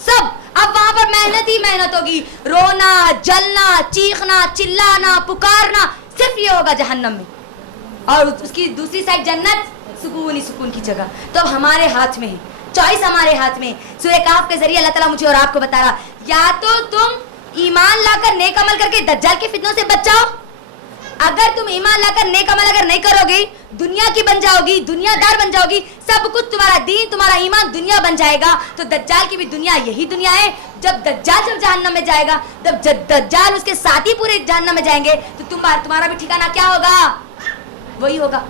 सब। अब वहां पर मेहनत ही मेहनत होगी, रोना, जलना, चीखना, चिल्लाना, पुकारना, सिर्फ ये होगा जहन्नम में। और उसकी दूसरी साइड जन्नत, सुकून ही सुकून की जगह। तो अब हमारे हाथ में है, चॉइस हमारे हाथ में। सूरह कहफ के जरिए अल्लाह ताला मुझे और आपको बता रहा, या तो तुम ईमान लाकर नेक अमल करके दज्जाल के फितनों से बच जाओ। अगर तुम ईमान लाकर नेक अमल अगर नहीं करोगे, दुनिया की बन जाओगी, दुनियादार बन जाओगी, सब कुछ तुम्हारा दीन, तुम्हारा ईमान दुनिया बन जाएगा। तो दज्जाल की भी दुनिया यही दुनिया है। जब दज्जाल जहन्नम में जाएगा, जब दज्जाल उसके साथी पूरे जहन्नम में जाएंगे, तो तुम्हारा भी ठिकाना क्या होगा? वही होगा।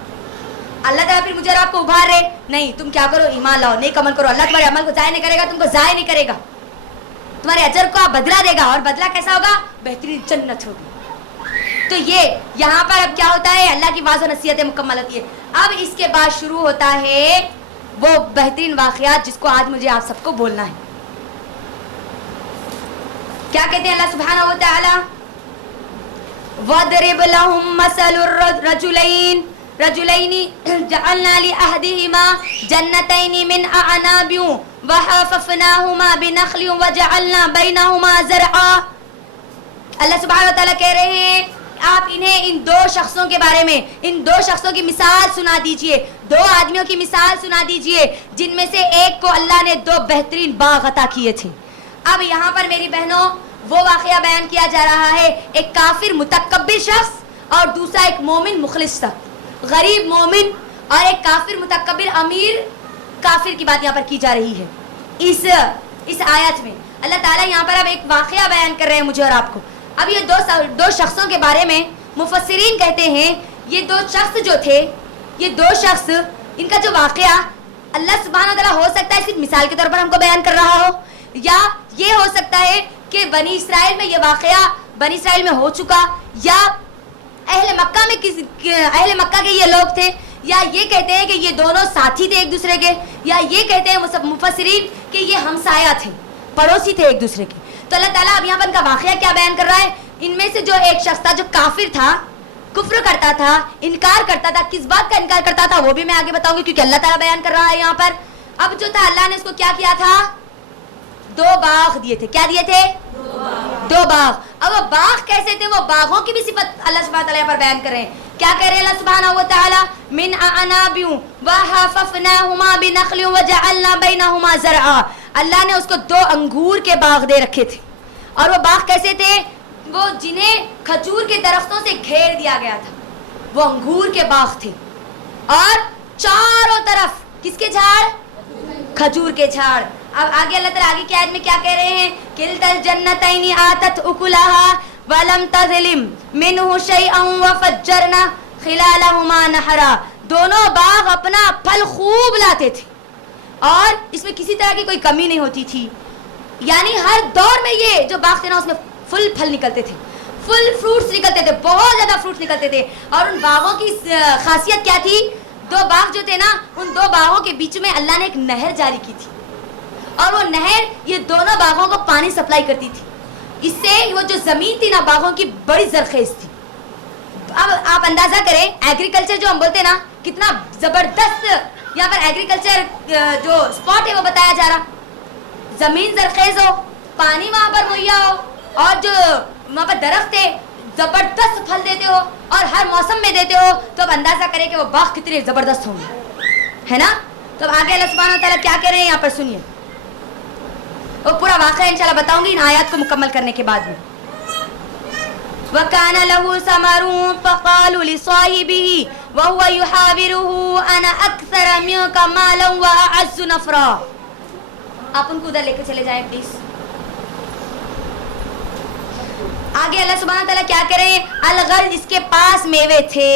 अल्लाह ताला फिर मुझे और आपको उभार रहे, नहीं तुम क्या करो, ईमान लाओ, नेक अमल करो, अल्लाह तुम्हारे अमल को जाया नहीं करेगा, तुमको जाया नहीं करेगा, तुम्हारे अजर को बदला देगा। और बदला कैसा होगा? बेहतरीन जन्नत होगी। तो ये यहाँ पर अब क्या होता है, अल्लाह की वाज़ और नसीहतें मुकम्मल होती है। अब इसके बाद शुरू होता है वो बेहतरीन वाक़यात जिसको आज मुझे आप सबको बोलना है। क्या कहते हैं अल्लाह सुब्हानहू व तआला, वदरिब लहुम मसलुर रजुलैनि जअलना लिअहदिहिमा जन्नतैनि मिन अअनाबिन व हफफनाहुमा बिनखलिन व जअलना बैनहुमा ज़रआ। अल्लाह सुब्हानहू व तआला कह रहे हैं, आप इन्हें इन 2 शख्सों के बारे में, इन 2 शख्सों की मिसाल सुना दीजिए, 2 आदमियों की मिसाल सुना दीजिए, जिनमें से एक को अल्लाह ने 2 बेहतरीन बाग अता किए थे। अब यहाँ पर मेरी बहनों वो वाक़या बयान किया जा रहा है, एक काफिर मुतकब्बिर शख्स और दूसरा एक मोमिन मुखलिस शख्स, गरीब मोमिन और एक काफिर मुतकब्बिर अमीर काफिर की बात यहाँ पर की जा रही है। इस आयत में अल्लाह ताला यहाँ पर अब एक वाक़या बयान कर रहे हैं मुझे और आपको। अब ये 2 शख्सों के बारे में मुफस्सिरीन कहते हैं, ये 2 शख्स जो थे, ये 2 शख्स, इनका जो वाक़या अल्लाह सुब्हानहू व तआला हो सकता है सिर्फ मिसाल के तौर पर हमको बयान कर रहा हो, या ये हो सकता है कि बनी इसराइल में ये वाक़या बनी इसराइल में हो चुका, या अहले मक्का के ये लोग थे, या ये कहते हैं कि ये दोनों साथी थे एक दूसरे के, या ये कहते हैं मुफस्सिरीन कि ये हमसाया थे, पड़ोसी थे एक दूसरे के। तो अल्लाह ताला अब यहाँ पर इनका वाक़या क्या बयान कर रहा है, इनमें से जो एक शख्स था जो काफिर था, कुफ्र करता था, इनकार करता था, किस बात का इनकार करता था वो भी मैं आगे बताऊंगी क्योंकि अल्लाह ताला बयान कर रहा है यहाँ पर। अब जो था अल्लाह ने उसको क्या किया था, 2 बाग दिए थे। क्या दिए थे? 2 बाग। अब वो बाग कैसे थे, वो बागों की भी सिफत अल्लाह सुब्हानहू व तआला पर बयान कर रहे हैं। क्या कह रहे हैं अल्लाह सुब्हानहू व तआला, मिन अनाबियु व हफफनाहुमा बिनखलिन व जअलना बैनहुमा ज़रआ। अल्लाह ने उसको 2 अंगूर के बाग दे रखे थे। और वो बाग कैसे थे, वो जिन्हें खजूर के दरख्तों से घेर दिया गया था, वो अंगूर के बाग थे। और चारों तरफ किसके झाड़, खजूर के झाड़। अब आगे अल्लाह ताला आगे की आयत में क्या कह रहे हैं, किल्तल जन्नतैनी आतत उकुलहा वलम तज़लिम मिनहु शैअन व फज्जरना खिलालहुमा नहरा। दोनों बाग अपना फल खूब लाते थे और इसमें किसी तरह की कोई कमी नहीं होती थी। यानी हर दौर में ये जो बाग थे ना, उसमें फुल फल निकलते थे, फुल फ्रूट्स निकलते थे, बहुत ज्यादा फ्रूट्स निकलते थे। और उन बागों की खासियत क्या थी, 2 बाग जो थे ना, उन 2 बागों के बीच में अल्लाह ने एक नहर जारी की थी और वो नहर ये दोनों बागों को पानी सप्लाई करती थी। इससे वो जो जमीन थी ना बागों की, बड़ी जरखेज थी। अब आप अंदाजा करें, एग्रीकल्चर जो हम बोलते हैं ना, कितना जबरदस्त यहाँ पर एग्रीकल्चर जो स्पॉट है वो बताया जा रहा। जमीन जरखेज हो, पानी वहां पर मुहैया हो और जो वहां पर दरख्त है जबरदस्त फल देते हो और हर मौसम में देते हो, तो अब अंदाजा करें कि वो बाग कितने जबरदस्त होंगे, है ना। तो अब आगे अल्लाह सुब्हानहू व तआला क्या कह रहे हैं यहाँ पर, सुनिए। वो पूरा वाक़या इंशाल्लाह बताऊंगी इन आयत को मुकम्मल करने के बाद में। वकान लहू समरून फक़ालू लिसाहिबिही वहुवा युहाविरुहु अना अक्सर मिनका मालन व अअज़्ज़ु नफ़रा। आप उनको उधर लेकर चले जाएं प्लीज। आगे अल्लाह सुब्हानहू व तआला क्या कह रहे हैं, अलगर्ज इसके पास मेवे थे।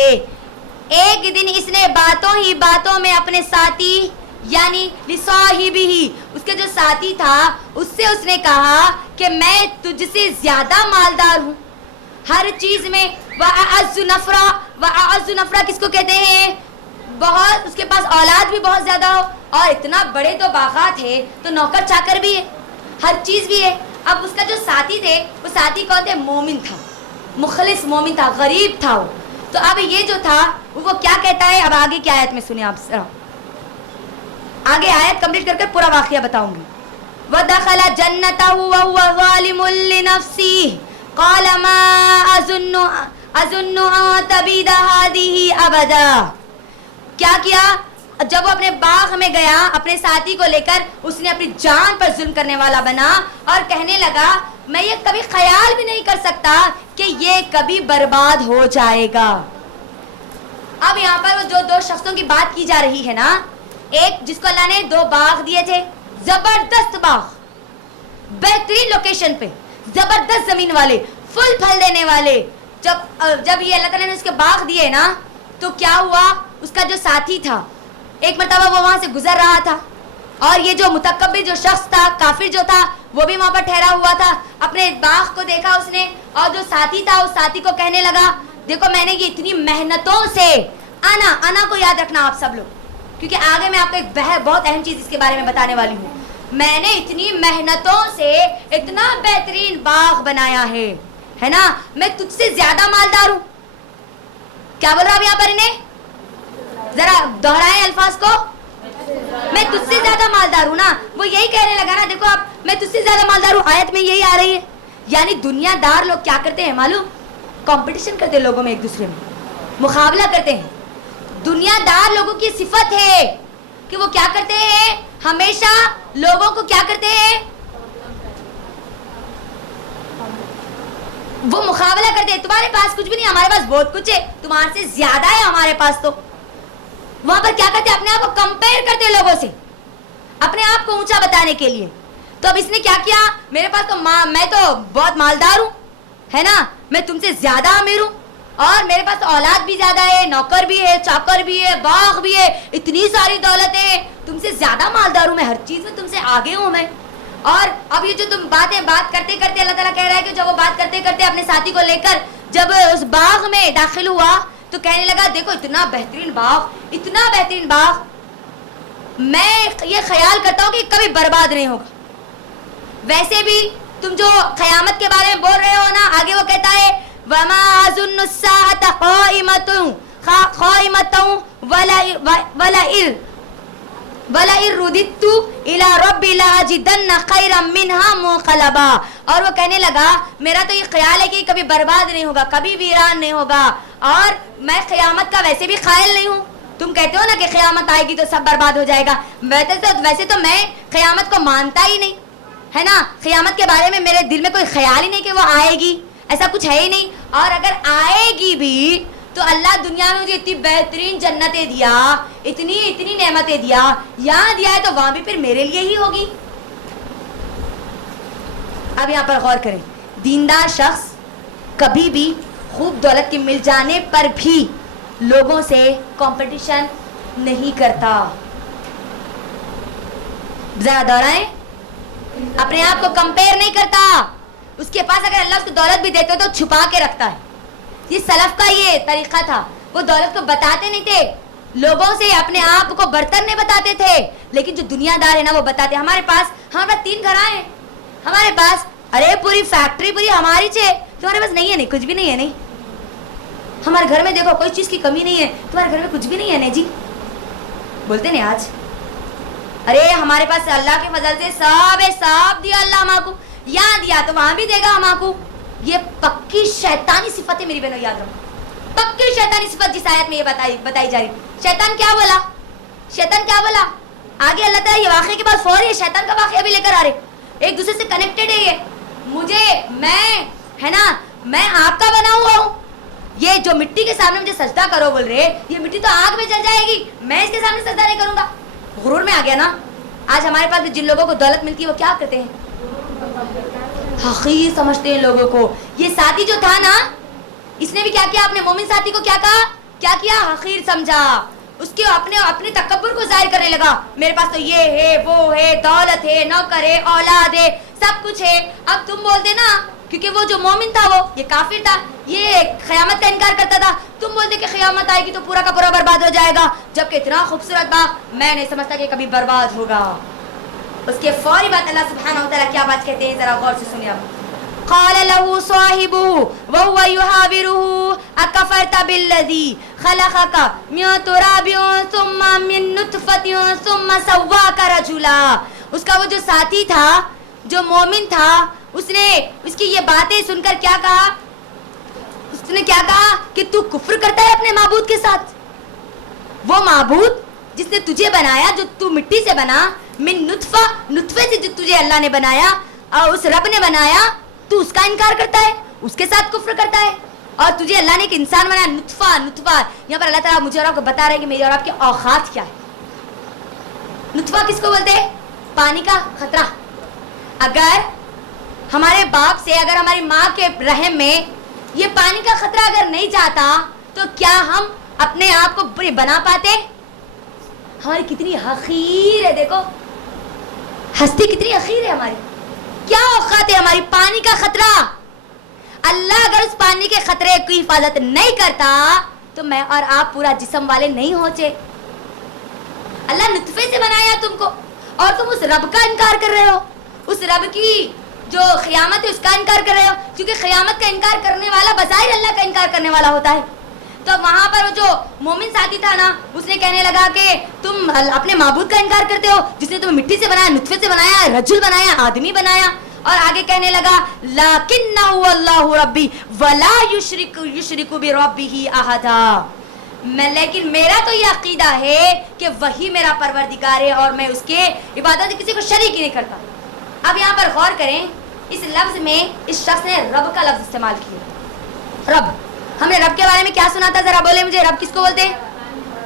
एक दिन इसने बातों ही बातों में अपने साथी यानी लिसाहिबिही, उसके जो साथी था, उससे उसने कहा कि मैं तुझसे ज्यादा मालदार हूँ हर चीज में। वअअज़्ज़ु नफ़रा, वअअज़्ज़ु नफ़रा किसको कहते हैं, बहुत उसके पास औलाद भी बहुत ज्यादा हो और इतना बड़े तो बागात है, तो नौकर चाकर भी है, हर चीज भी है। अब उसका जो साथी थे, वो साथी कौन थे, मोमिन था, मुखलिस मोमिन था, गरीब था वो। तो अब ये जो था वो क्या कहता है, अब आगे की आयत में सुनिए आप जरा। आगे आयत कंप्लीट करके पूरा वाक़या बताऊंगी। वदखल जन्नतहु वहुवा ज़ालिमुन लिनफ्सिही क़ाल मा अज़ुन्नु अन तबीदा हादिही अबदा। क्या किया, जब वो अपने बाग में गया अपने साथी को लेकर, उसने अपनी जान पर जुल्म करने वाला बना और कहने लगा, मैं ये कभी ख्याल भी नहीं कर सकता कि ये कभी बर्बाद हो जाएगा। अब यहाँ पर वो जो 2 शख्सों की बात की जा रही है ना, एक जिसको अल्लाह ने 2 बाग दिए थे, जबरदस्त बाग, बेहतरीन लोकेशन पे, जबरदस्त जमीन वाले, फुल फल देने वाले। जब ये अल्लाह ताला ने उसके बाग दिए ना, तो क्या हुआ, उसका जो साथी था, एक मरतबा वो वहां से गुजर रहा था और ये जो मुतकब्बिर जो शख्स था, काफिर जो था, वो भी वहां पर ठहरा हुआ था। अपने बाग को देखा उसने और जो साथी था उस साथी को कहने लगा, देखो मैंने ये इतनी मेहनतों से, आना को याद रखना आप सब लोग, क्योंकि आगे मैं आपको एक बहुत अहम चीज इसके बारे में बताने वाली हूँ। मैंने इतनी मेहनतों से इतना बेहतरीन बाग बनाया है ना, मैं तुझसे ज्यादा मालदार हूँ। क्या बोल रहा हूँ यहाँ पर, इन्हें जरा दोहराएं अल्फाज को, मैं तुझसे ज्यादा मालदार हूँ ना, वो यही कहने लगा ना, देखो आप, मैं तुझसे ज्यादा मालदार हूँ, आयत में यही आ रही है। यानी दुनियादार लोग क्या करते हैं मालूम, कंपटीशन करते हैं लोगों में, एक दूसरे में मुकाबला करते हैं। दुनियादार लोगों की सिफत है कि वो क्या करते हैं, हमेशा लोगों को क्या करते हैं, वो मुकाबला करते हैं। तुम्हारे पास कुछ भी नहीं, हमारे पास बहुत कुछ है, तुम्हारे से ज्यादा है हमारे पास। तो वहां पर क्या करते हैं, अपने आप को कंपेयर करते हैं लोगों से, अपने आप को ऊंचा बताने के लिए। तो अब इसने क्या किया, मेरे पास तो मैं तो बहुत मालदार हूं, है ना, मैं तुमसे ज्यादा अमीर हूं और मेरे पास औलाद भी ज्यादा है, नौकर भी है, चाकर भी है, बाग भी है, इतनी सारी दौलत है, तुमसे ज्यादा मालदार हूं मैं, हर चीज में तुमसे आगे हूं मैं। और अब ये जो तुम बात करते करते अल्लाह ताला कह रहा है कि जब वो बात करते करते अपने साथी को लेकर जब उस बाग में दाखिल हुआ, तो कहने लगा, देखो इतना बेहतरीन बाग, मैं ये ख्याल करता हूँ कि कभी बर्बाद नहीं होगा। वैसे भी तुम जो क़यामत के बारे में बोल रहे हो ना, आगे वो कहता है, वमा अज़ुन्नु अस्साअता क़ाइमतन वला रुदित्तु इला रब्बी لَأَجِدَنَّ خَيْرًا مِّنْهَا مُنقَلَبًا، اور وہ کہنے لگا میرا تو یہ خیال ہے کہ کبھی برباد نہیں ہوگا، کبھی ویران نہیں ہوگا، اور میں قیامت کا ویسے بھی قائل نہیں ہوں. تم کہتے ہو نا کہ قیامت آئے گی تو سب برباد ہو جائے گا، ویسے تو میں قیامت کو مانتا ہی نہیں ہے نا. قیامت کے بارے میں میرے دل میں کوئی خیال ہی نہیں کہ وہ آئے گی، ایسا کچھ ہے ہی نہیں. اور اگر آئے گی بھی تو اللہ دنیا میں مجھے اتنی بہترین جنتیں دیا، اتنی نعمتیں دیا، یہاں دیا ہے تو وہاں بھی پھر میرے لیے ہی ہوگی. اب یہاں پر غور کریں، دیندار شخص کبھی بھی خوب دولت کے مل جانے پر بھی لوگوں سے کمپٹیشن نہیں کرتا. ذرا دہرائیں، اپنے آپ کو کمپیئر نہیں کرتا. اس کے پاس اگر اللہ اس کو دولت بھی دیتے تو چھپا کے رکھتا ہے. یہ سلف کا یہ طریقہ تھا، وہ دولت کو بتاتے نہیں تھے، لوگوں سے اپنے آپ کو برتر نہیں بتاتے تھے. لیکن جو دنیا دار ہے نا وہ بتاتے. ہمارے پاس 3 گھر ہیں، ہمارے پاس ارے پوری فیکٹری پوری ہماری چھ، تمہارے پاس نہیں ہے، نہیں کچھ بھی نہیں ہے. نہیں، ہمارے گھر میں دیکھو کوئی چیز کی کمی نہیں ہے، تمہارے گھر میں کچھ بھی نہیں ہے. نہیں جی بولتے نہیں آج، ارے ہمارے پاس اللہ کے فضل سے سب ہے، سب دیا اللہ ہم کو، یہاں دیا تو وہاں بھی دے گا ہم کو. یہ پکی شیطانی صفت ہے میری بہنوں، یاد رکھو، پکی شیطانی صفت جس آیت میں یہ بتائی جا رہی. شیطان کیا بولا؟ شیطان کیا بولا؟ آگے اللہ تعالیٰ یہ واقعے کے بعد فوری شیطان کا واقعہ بھی لے کر آ رہے، ایک دوسرے سے کنیکٹڈ ہے. یہ مجھے ہے نا، میں آپ کا بنا ہوا ہوں. یہ جو مٹی کے سامنے مجھے سجدہ کرو بول رہے، یہ مٹی تو آگ میں جل جائے گی، میں اس کے سامنے سجدہ نہیں کروں گا. غرور میں آ گیا نا. آج ہمارے پاس جن لوگوں کو دولت ملتی ہے وہ کیا کرتے ہیں؟ حقیر سمجھتے ہیں لوگوں کو. یہ ساتھی جو تھا نا، اس نے بھی کیا کیا؟ اپنے مومن ساتھی کو کیا کہا؟ کیا کیا؟ حقیر سمجھا. اس کے اپنے تکبر کو ظاہر کرنے لگا. میرے پاس تو یہ ہے، وہ ہے، دولت ہے، نوکر ہے، اولاد ہے، سب کچھ ہے. اب تم بولتے نا، کیونکہ وہ جو مومن تھا وہ یہ کافر تھا، یہ قیامت کا انکار کرتا تھا. تم بولتے کہ قیامت آئے گی تو پورا کا پورا برباد ہو جائے گا، جبکہ اتنا خوبصورت باغ میں نہیں سمجھتا کہ کبھی برباد ہوگا. اس کے فوری بعد اللہ سبحانہ و تعالیٰ کیا بات کہتے ہیں، ذرا غور سے سنیے آپ. قال له صاحبه وهو يحاوره اكفرت بالذي خلقك من تراب ثم من نطفة ثم سواك رجلا. اس کا وہ جو ساتھی تھا، جو مومن تھا، اس نے اس کی یہ باتیں سن کر کیا کہا؟ اس نے کیا کہا کہ تو کفر کرتا ہے اپنے معبود کے ساتھ. وہ معبود جس نے تجھے بنایا، جو تو مٹی سے بنا، من نطفے سے جو تجھے اللہ نے بنایا اور اس رب نے بنایا، تو اس کا انکار کرتا ہے، اس کے ساتھ کفر کرتا ہے. اور تجھے اللہ نے ایک انسان بنایا، نطفہ. یہاں پر اللہ تعالیٰ مجھے اور آپ کو بتا رہے ہیں کہ میری اور آپ کے اوقات کیا ہے. نطفہ کس کو بولتے ہیں؟ پانی کا خطرہ. اگر ہمارے باپ سے، اگر ہماری ماں کے رحم میں یہ پانی کا خطرہ اگر نہیں جاتا تو کیا ہم اپنے آپ کو بنا پاتے؟ ہماری کتنی حقیر ہے، دیکھو ہستی کتنی حقیر ہے ہماری. کیا اوقات ہے ہماری؟ پانی کا خطرہ. اللہ اگر اس پانی کے خطرے کی حفاظت نہیں کرتا تو میں اور آپ پورا جسم والے نہیں ہوتے. اللہ نطفے سے بنایا تم کو، اور تم اس رب کا انکار کر رہے ہو، اس رب کی جو قیامت ہے اس کا انکار کر رہے ہو. کیونکہ قیامت کا انکار کرنے والا بظاہر اللہ کا انکار کرنے والا ہوتا ہے. تو وہاں پر وہ جو مومن ساتھی تھا نا، اس نے کہنے لگا کہ تم اپنے معبود کا انکار کرتے ہو جس نے تمہیں مٹی سے بنایا، نطفے سے بنایا، رجل بنایا، آدمی بنایا. اور آگے کہنے لگا لکنہ اللہ ربی ولا یشرک بربہ احدا. لیکن میرا تو یہ عقیدہ ہے کہ وہی میرا پروردگار ہے اور میں اس کے عبادت کسی کو شریک ہی نہیں کرتا. اب یہاں پر غور کریں، اس لفظ میں اس شخص نے رب کا لفظ استعمال کیا. رب، ہم نے رب کے بارے میں کیا سنا تھا؟ ذرا بولے مجھے، رب کس کو بولتے ہیں؟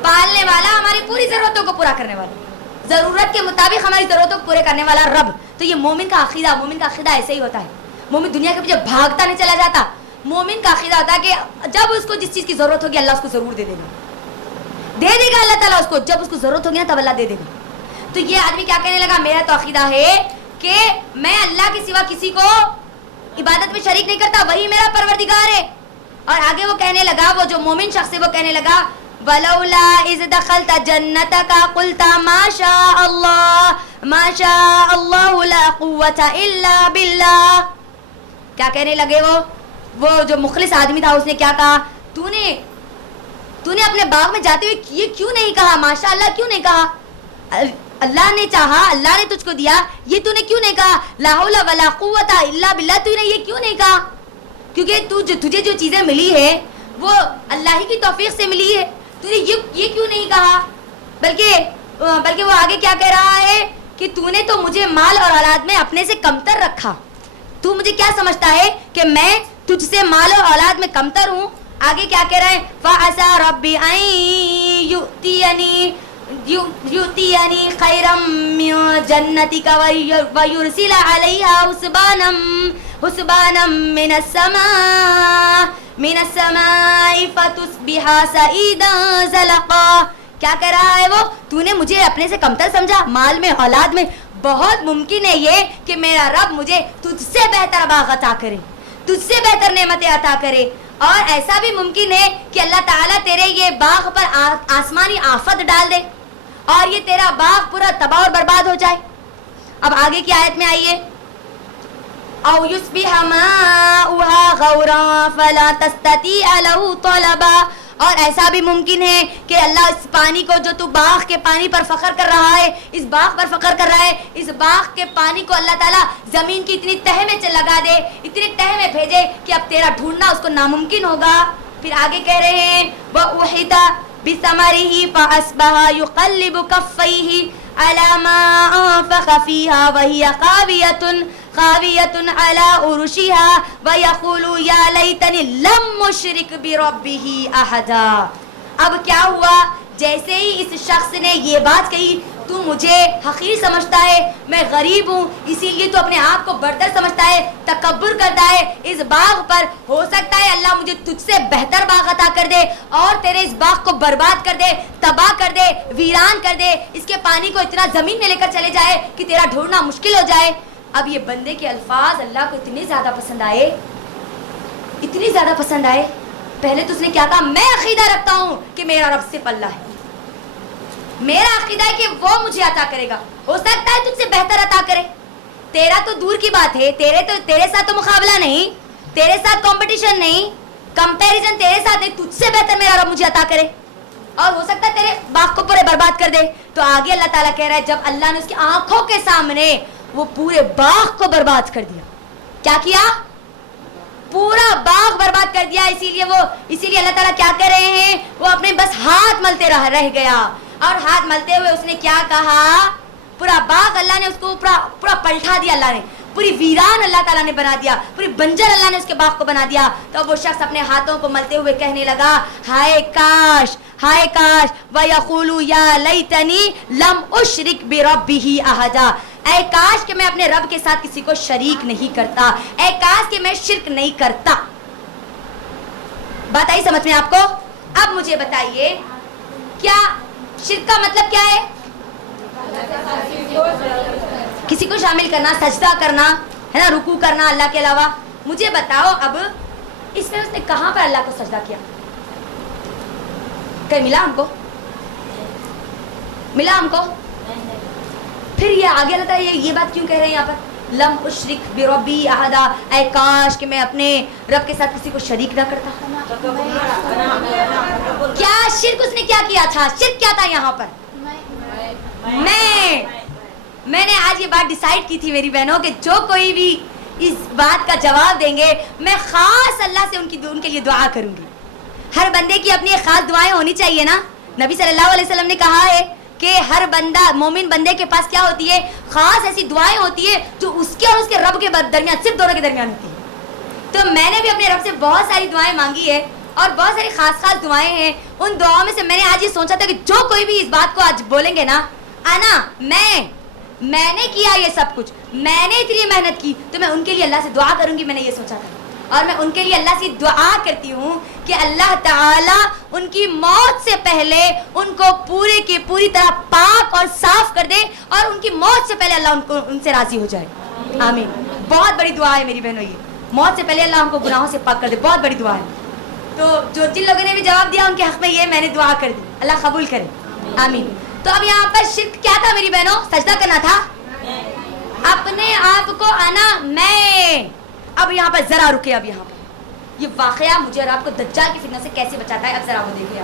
پالنے والا، ہماری پوری ضرورتوں کو پورا کرنے والا، ضرورت کے مطابق ہماری ضرورتوں کو پورے کرنے والا رب. تو یہ مومن کا عقیدہ ایسے ہی ہوتا ہے. مومن دنیا کے پیچھے بھاگتا نہیں چلا جاتا. مومن کا عقیدہ ہوتا ہے کہ جب اس کو جس چیز کی ضرورت ہوگی اللہ اس کو ضرور دے دے گا اللہ تعالیٰ اس کو. جب اس کو ضرورت ہوگی نا تب اللہ دے دے گا. تو یہ آدمی کیا کہنے لگا؟ میرا تو عقیدہ ہے کہ میں اللہ کے سوا کسی کو عبادت میں شریک نہیں کرتا، وہی میرا پروردگار ہے. اور آگے وہ کہنے لگا، وہ جو مومن شخص ہے وہ کہنے لگا ولولا اذ دخلت جنتک قلت ما شاء اللہ لا قوة الا باللہ. کیا کہنے لگے وہ جو مخلص آدمی تھا، اس نے کیا کہا؟ تو نے اپنے باغ میں جاتے ہوئے یہ کیوں نہیں کہا ماشاء اللہ؟ کیوں نہیں کہا؟ اللہ نے چاہا, اللہ نے تجھ کو دیا, یہ تو نے کیوں نہیں کہا لا حول ولا قوت الا باللہ؟ تو نے یہ کیوں نہیں کہا؟ کیونکہ تجھے جو چیزیں ملی ہے وہ اللہ ہی کی توفیق سے ملی ہے. تو نے یہ کیوں نہیں کہا؟ بلکہ وہ آگے کیا کہہ رہا ہے کہ تو نے تو مجھے مال اور اولاد میں اپنے سے کمتر رکھا. تو مجھے کیا سمجھتا ہے کہ میں تجھ سے مال اور اولاد میں کمتر ہوں؟ آگے کیا کہہ رہے ہیں فَعَسَىٰ رَبِّ أَن يُؤْتِيَنِي خَيْرًا مِّن جَنَّتِكَ وَيُرْسِلَ عَلَيْهَا حُسْبَانًا مِّنَ السَّمَاءِ فَتُصْبِحَ صَعِيدًا زَلَقًا. کیا کہہ رہا ہے وہ؟ تو نے مجھے اپنے سے کمتر سمجھا مال میں اولاد میں؟ بہت ممکن ہے یہ کہ میرا رب مجھے تجھ سے بہتر باغ عطا کرے, تجھ سے بہتر نعمتیں عطا کرے. اور ایسا بھی ممکن ہے کہ اللہ تعالیٰ تیرے یہ باغ پر آسمانی آفت ڈال دے اور یہ تیرا باغ پورا تباہ اور برباد ہو جائے. اب آگے کی آیت میں آئیے او یصبح ماؤها غورا فلا تستطيع له طلبا. اور ایسا بھی ممکن ہے کہ اللہ اس پانی کو جو تو باغ کے پانی پر فخر کر رہا ہے, اس باغ پر فخر کر رہا ہے, اس باغ کے پانی کو اللہ تعالیٰ زمین کی اتنی تہ میں لگا دے, اتنی تہ میں بھیجے کہ اب تیرا ڈھونڈنا اس کو ناممکن ہوگا. پھر آگے کہہ رہے ہیں وَأُحِطَ بِثَمَرِهِ فَأَصْبَحَ يُقَلِّبُ كَفَّيْهِ عَلَى مَا أَنفَقَ فِيهَا وَهِيَ خَاوِيَةٌ عَلَى عُرُوشِهَا وَيَقُولُ يَا لَيْتَنِي لَمْ أُشْرِكْ بِرَبِّهِ أَحَدًا. اب کیا ہوا؟ جیسے ہی اس شخص نے یہ بات کہی تو مجھے حقیر سمجھتا ہے, میں غریب ہوں, اسی لیے تو اپنے آپ کو برتر سمجھتا ہے, تکبر کرتا ہے اس باغ پر. ہو سکتا ہے اللہ مجھے تجھ سے بہتر باغ عطا کر دے اور تیرے اس باغ کو برباد کر دے, تباہ کر دے, ویران کر دے, اس کے پانی کو اتنا زمین میں لے کر چلے جائے کہ تیرا ڈھونڈنا مشکل ہو جائے. اب یہ بندے کے الفاظ اللہ کو اتنے زیادہ پسند آئے, اتنی زیادہ پسند آئے. پہلے تو اس نے کیا کہا میں عقیدہ رکھتا ہوں کہ میرا رب صرف اللہ ہے, میرا عقیدہ ہے کہ وہ مجھے عطا کرے گا, ہو سکتا ہے تجھ سے بہتر عطا کرے. تیرا تو دور کی بات ہے, تیرے ساتھ تو مقابلہ نہیں, تیرے ساتھ کمپٹیشن نہیں, کمپیریزن تیرے ساتھ نہیں, تجھ سے بہتر میرا رب مجھے عطا کرے اور ہو سکتا ہے تیرے باغ کو پورے برباد کر دے. تو آگے اللہ تعالیٰ کہہ رہا ہے جب اللہ نے اس کی آنکھوں کے سامنے وہ پورے باغ کو برباد کر دیا, کیا کیا؟ پورا باغ برباد کر دیا. اسی لیے اللہ تعالیٰ کیا کر رہے ہیں, وہ اپنے بس ہاتھ ملتے رہ گیا, اور ہاتھ ملتے ہوئے اس نے کیا کہا, پورا باغ اللہ نے اس کو پورا پلٹا دیا, اللہ نے پوری ویران اللہ تعالیٰ نے بنا دیا, پوری بنجر اللہ نے اس کے باغ کو بنا دیا. تو وہ شخص اپنے ہاتھوں کو ملتے ہوئے کہنے لگا ہائے کاش, ہائے کاش, وَيَقُولُ يَا لَيْتَنِي لَمْ أُشْرِكْ بِرَبِّهِ أَحَدًا. اے کاش کہ میں اپنے رب کے ساتھ کسی کو شریک نہیں کرتا, اے کاش کہ میں شرک نہیں کرتا. بات آئی سمجھ میں آپ کو؟ اب مجھے بتائیے کیا شرک کا مطلب کیا ہے؟ کسی کو شامل کرنا, سجدہ کرنا ہے نا, رکوع کرنا اللہ کے علاوہ. مجھے بتاؤ اب اس میں اس نے کہاں پر اللہ کو سجدہ کیا؟ کہیں ملا ہم کو؟ ملا ہم کو؟ پھر یہ آگے اللہ تعالیٰ یہ بات کیوں کہہ رہے ہیں یہاں پر لم اشرک بربی احدا, اے کاش کہ میں اپنے رب کے ساتھ کسی کو شریک نہ کرتا. کیا شرک اس نے کیا کیا تھا؟ شرک کیا تھا یہاں پر؟ میں نے آج یہ بات ڈیسائیڈ کی تھی میری بہنوں کہ جو کوئی بھی اس بات کا جواب دیں گے میں خاص اللہ سے ان کے لیے دعا کروں گی. ہر بندے کی اپنی خاص دعائیں ہونی چاہیے نا. نبی صلی اللہ علیہ وسلم نے کہا ہے کہ ہر بندہ مومن بندے کے پاس کیا ہوتی ہے, خاص ایسی دعائیں ہوتی ہے جو اس کے اور اس کے رب کے درمیان, صرف دونوں کے درمیان ہوتی ہے. تو میں نے بھی اپنے رب سے بہت ساری دعائیں مانگی ہے اور بہت ساری خاص دعائیں ہیں. ان دعاؤں میں سے میں نے آج یہ سوچا تھا کہ جو کوئی بھی اس بات کو آج بولیں گے نا, آنا میں نے کیا یہ سب کچھ, میں نے اتنی محنت کی, تو میں ان کے لیے اللہ سے دعا کروں گی. میں نے یہ سوچا تھا اور میں ان کے لیے اللہ سے دعا کرتی ہوں کہ اللہ تعالیٰ ان کی موت سے پہلے ان کو پورے کی پوری طرح پاک اور صاف کر دے اور ان کی موت سے پہلے اللہ ان سے راضی ہو جائے. آمین. بہت بڑی دعا ہے میری بہنوں, یہ موت سے پہلے اللہ ہم کو گناہوں سے پاک کر دے, بہت بڑی دعا ہے. تو جن لوگوں نے بھی جواب دیا ان کے حق میں یہ میں نے دعا کر دی, اللہ قبول کرے. آمین. تو اب یہاں پر شرک کیا تھا میری بہنوں؟ سجدہ کرنا تھا اپنے آپ کو, آنا میں. اب یہاں پر ذرا رکے, اب یہاں پر یہ واقعہ مجھے اور آپ کو دجال کی فتنہ سے کیسے بچاتا ہے, اب ذرا وہ دیکھیں.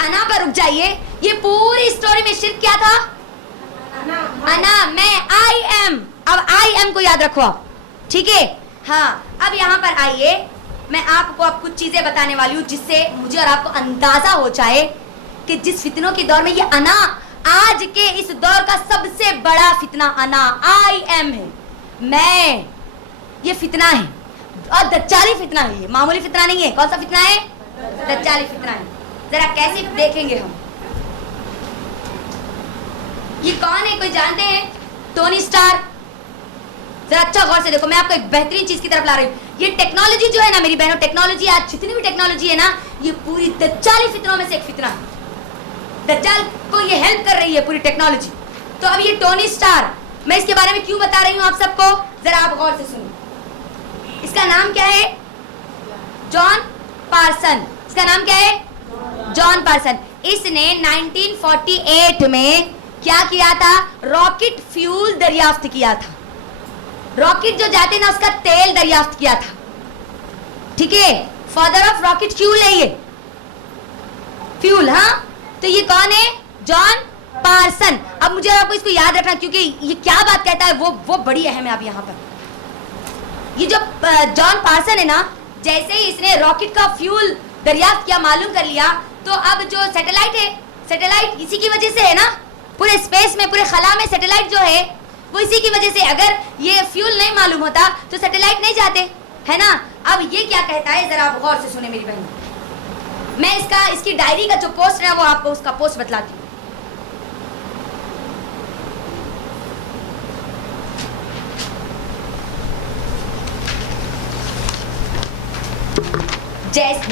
आप अना पर रुक जाइए। ये पूरी स्टोरी में शिर्क क्या था? अना, मैं, आई एम। अब आई एम को याद रखो आप, ठीक है? हाँ, अब यहाँ पर आइए, मैं आपको अब कुछ चीजें बताने वाली हूँ जिससे मुझे और आपको अंदाजा हो जाए कि जिस फितनों के दौर में ये अना, आज के इस दौर का सबसे बड़ा फितना अना, आई एम है, मैं, ये फितना है और दज्जाली फितना है। ये मामूली फितना नहीं है। कौन सा फितना है? दज्जाली फितना है। जरा कैसे देखेंगे हम। ये कौन है, कोई जानते हैं? Tony star. जरा अच्छा गौर से देखो, मैं आपको एक बेहतरीन चीज की तरफ ला रही हूँ। ये टेक्नोलॉजी जो है ना मेरी बहनों, टेक्नोलॉजी आज जितनी भी टेक्नोलॉजी है ना, ये पूरी दज्जाली फितनों में से एक फितना है। दज्जाल को ये हेल्प कर रही है पूरी टेक्नोलॉजी। तो अब ये टोनी स्टार, मैं इसके बारे में क्यों बता रही हूँ आप सबको, जरा आप गौर से सुनिए। इसका नाम क्या है? John Parson. इसका नाम क्या है? John Parson. इसने 1948 में क्या किया था? रॉकेट फ्यूल दरियाफ्त किया था। रॉकेट जो जाते ना उसका तेल दरियाफ्त किया था, ठीक है? फादर ऑफ रॉकेट फ्यूल है ये, फ्यूल। हाँ, तो ये कौन है? John Parson. अब मुझे आपको इसको याद रखना, क्योंकि ये क्या बात कहता है वो बड़ी अहम है। अब यहाँ पर ये जो जॉन पार्सन है ना, जैसे ही इसने रॉकेट का फ्यूल दरियाफ्त किया, मालूम कर लिया, तो अब जो सैटेलाइट है, सैटेलाइट इसी की वजह से है ना, पूरे स्पेस में, पूरे खला में सैटेलाइट जो है वो इसी की वजह से। अगर ये फ्यूल नहीं मालूम होता तो सैटेलाइट नहीं जाते, है ना? अब ये क्या कहता है, जरा आप गौर से सुने मेरी बहन। मैं इसकी डायरी का जो पोस्ट है वो आपको उसका पोस्ट बतलाती हूँ।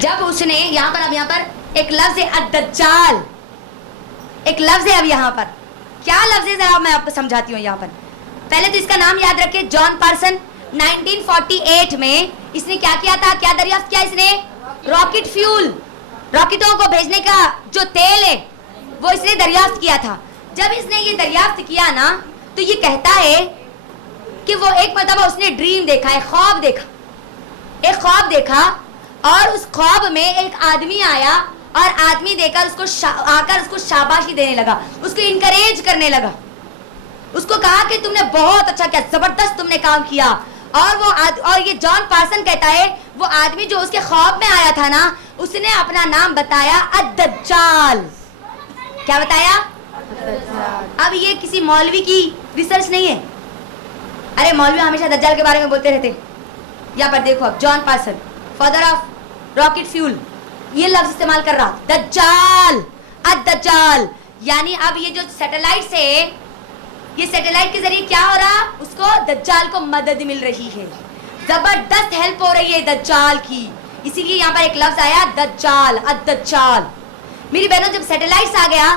जब उसने यहाँ पर, अब यहाँ पर एक लफ्ज है अद-दज्जाल, एक लफ्ज है। अब यहाँ पर क्या लफ्ज है, जरा मैं आपको समझाती हूँ। यहाँ पर पहले तो इसका नाम याद रखिए, जॉन पार्सन। 1948 में इसने क्या किया था, क्या दरियाफ्त किया इसने? रॉकेट फ्यूल, रॉकेटों को भेजने का जो तेल है वो इसने दरियाफ्त किया था। जब इसने ये दरियाफ्त किया ना, तो ये कहता है कि वो एक मरतबा उसने ड्रीम देखा है, ख्वाब देखा, एक ख्वाब देखा, और उस ख्वाब में एक आदमी आया और आदमी देखकर आकर उसको शाबाशी देने लगा, उसको इनकरेज करने लगा, उसको कहा कि तुमने बहुत अच्छा किया, जबरदस्त तुमने काम किया। और ये जॉन पार्सन कहता है वो आदमी जो उसके ख्वाब में आया था ना, उसने अपना नाम बताया अद-दज्जाल। क्या बताया? अब ये किसी मौलवी की रिसर्च नहीं है। अरे मौलवी हमेशा दज्जाल के बारे में बोलते रहते। यहाँ पर देखो, अब John Parson, father of rocket fuel, ये लफ्ज इस्तेमाल कर रहा, दज्जाल, अद-दज्जाल। यानी अब ये जो सैटेलाइट से, ये सैटेलाइट के जरिए क्या हो रहा, उसको दज्जाल को मदद मिल रही है, जबरदस्त हेल्प हो रही है दज्जाल की। इसीलिए यहाँ पर एक लफ्ज आया दज्जाल, अद-दज्जाल। मेरी बहनों, जब सैटेलाइट आ गया,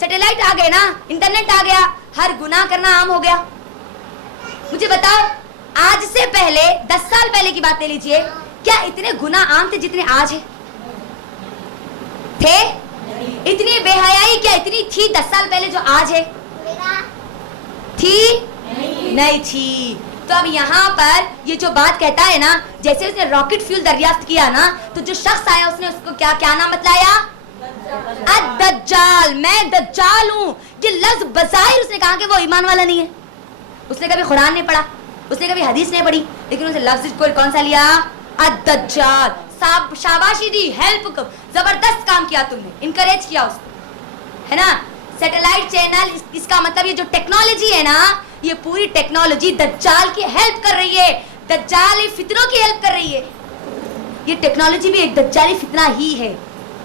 सैटेलाइट आ गए ना, इंटरनेट आ गया, हर गुनाह करना आम हो गया। मुझे बताओ, आज से पहले 10 साल पहले की बात ले लीजिए, क्या इतने गुनाह आम थे जितने आज है? थे? इतनी बेहयाई क्या इतनी थी 10 साल पहले जो आज है? थी? नहीं थी। तो अब यहाँ पर ये जो बात कहता है ना, जैसे उसने रॉकेट फ्यूल दरियाफ्त किया ना, तो जो शख्स आया उसने उसको क्या नाम बतलाया? अद-दज्जाल, मैं दज्जाल हूँ। ये लफ्ज बज़ाहिर उसने कहा कि वो ईमान वाला नहीं है, उसने कभी कुरान नहीं पढ़ा, उसने कभी हदीस नहीं पढ़ी, लेकिन उसने लफ्ज को कौन सा लिया? अद-दज्जाल। शाबाशी दी, हेल्प, जबरदस्त काम किया तुमने, इनकरेज किया उसको, है ना? सैटेलाइट चैनल, इसका मतलब ये जो टेक्नोलॉजी है ना, ये पूरी टेक्नोलॉजी दज्जाल की हेल्प कर रही है, दज्जाली फितनों की हेल्प कर रही है। ये टेक्नोलॉजी भी एक दज्जाली फितना ही है।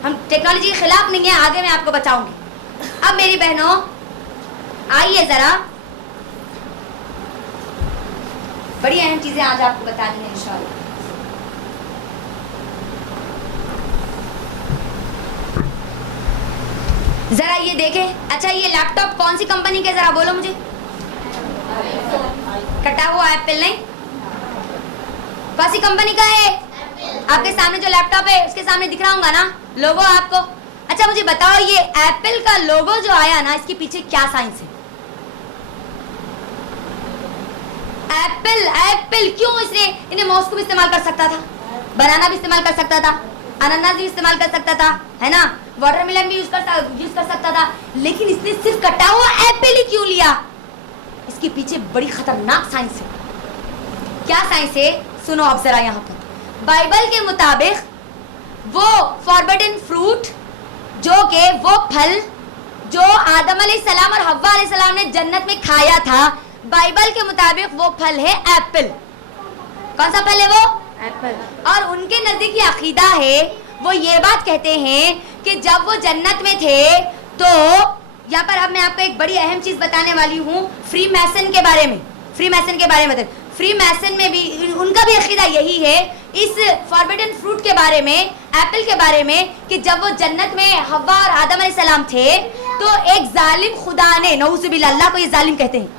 हम टेक्नोलॉजी के खिलाफ नहीं है, आगे मैं आपको बताऊंगी। अब मेरी बहनों आइए जरा, बड़ी अहम चीजें आज आपको बतानी है इंशाअल्लाह। जरा ये देखें। अच्छा, ये लैपटॉप कौन सी कंपनी के, जरा बोलो मुझे। कटा हुआ एप्पल नहीं, कौन सी कंपनी का है? आपके सामने जो लैपटॉप है उसके सामने दिख रहा होगा ना लोगो आपको। अच्छा मुझे बताओ, ये एप्पल का लोगो जो आया ना, इसके पीछे क्या साइंस है? एप्पल क्यों? इसने इन्हें माउस को भी इस्तेमाल कर सकता था, बनाना भी इस्तेमाल कर सकता था, अनानास भी इस्तेमाल कर सकता था, है ना? वाटर मिलन भी यूज कर सकता था, लेकिन इसने सिर्फ कटा हुआ एप्पल ही क्यों लिया? इसके पीछे बड़ी खतरनाक साइंस है। क्या साइंस है सुनो आप जरा। यहाँ पर बाइबल के मुताबिक वो फॉरबिडन फ्रूट जो कि वो फल जो आदम अलैहिस्सलाम और हव्वा अलैहिस्सलाम ने जन्नत में खाया था, बाइबल के मुताबिक वो फल है एप्पल। कौन सा फल है वो? एप्पल। और उनके नजदीक ये अकीदा है, वो ये बात कहते हैं कि जब वो जन्नत में थे तो यहाँ पर अब मैं आपको एक बड़ी अहम चीज बताने वाली हूँ फ्री मैसन के बारे में। फ्री मैसन के बारे में, फ्री मैसन में भी उनका भी अकीदा यही है इस फॉरबिडन फ्रूट के बारे में, एप्पल के बारे में, कि जब वो जन्नत में हव्वा और आदम अलैहिस्सलाम थे तो एक जालिम खुदा ने, नऊजुबिल्लाह, अल्लाह को ये जालिम कहते हैं,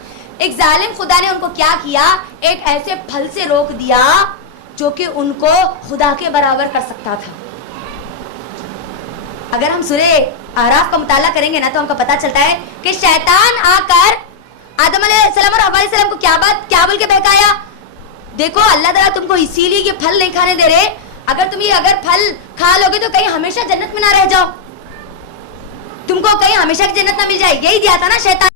एक जालिम खुदा ने उनको क्या किया, एक ऐसे फल से रोक दिया जो कि उनको खुदा के बराबर कर सकता था। अगर हम सूरह अहराफ का मुताला करेंगे ना तो हमको पता चलता है कि शैतान आकर आदम अलैहिस्सलाम और हव्वा अलैहिस्सलाम को क्या बोल के बहकाया, देखो अल्लाह ताला तुमको इसीलिए ये फल नहीं खाने दे रहे, अगर फल खा लोगे तो कहीं हमेशा जन्नत में ना रह जाओ, तुमको कहीं हमेशा की जन्नत ना मिल जाए। यही दिया था ना शैतान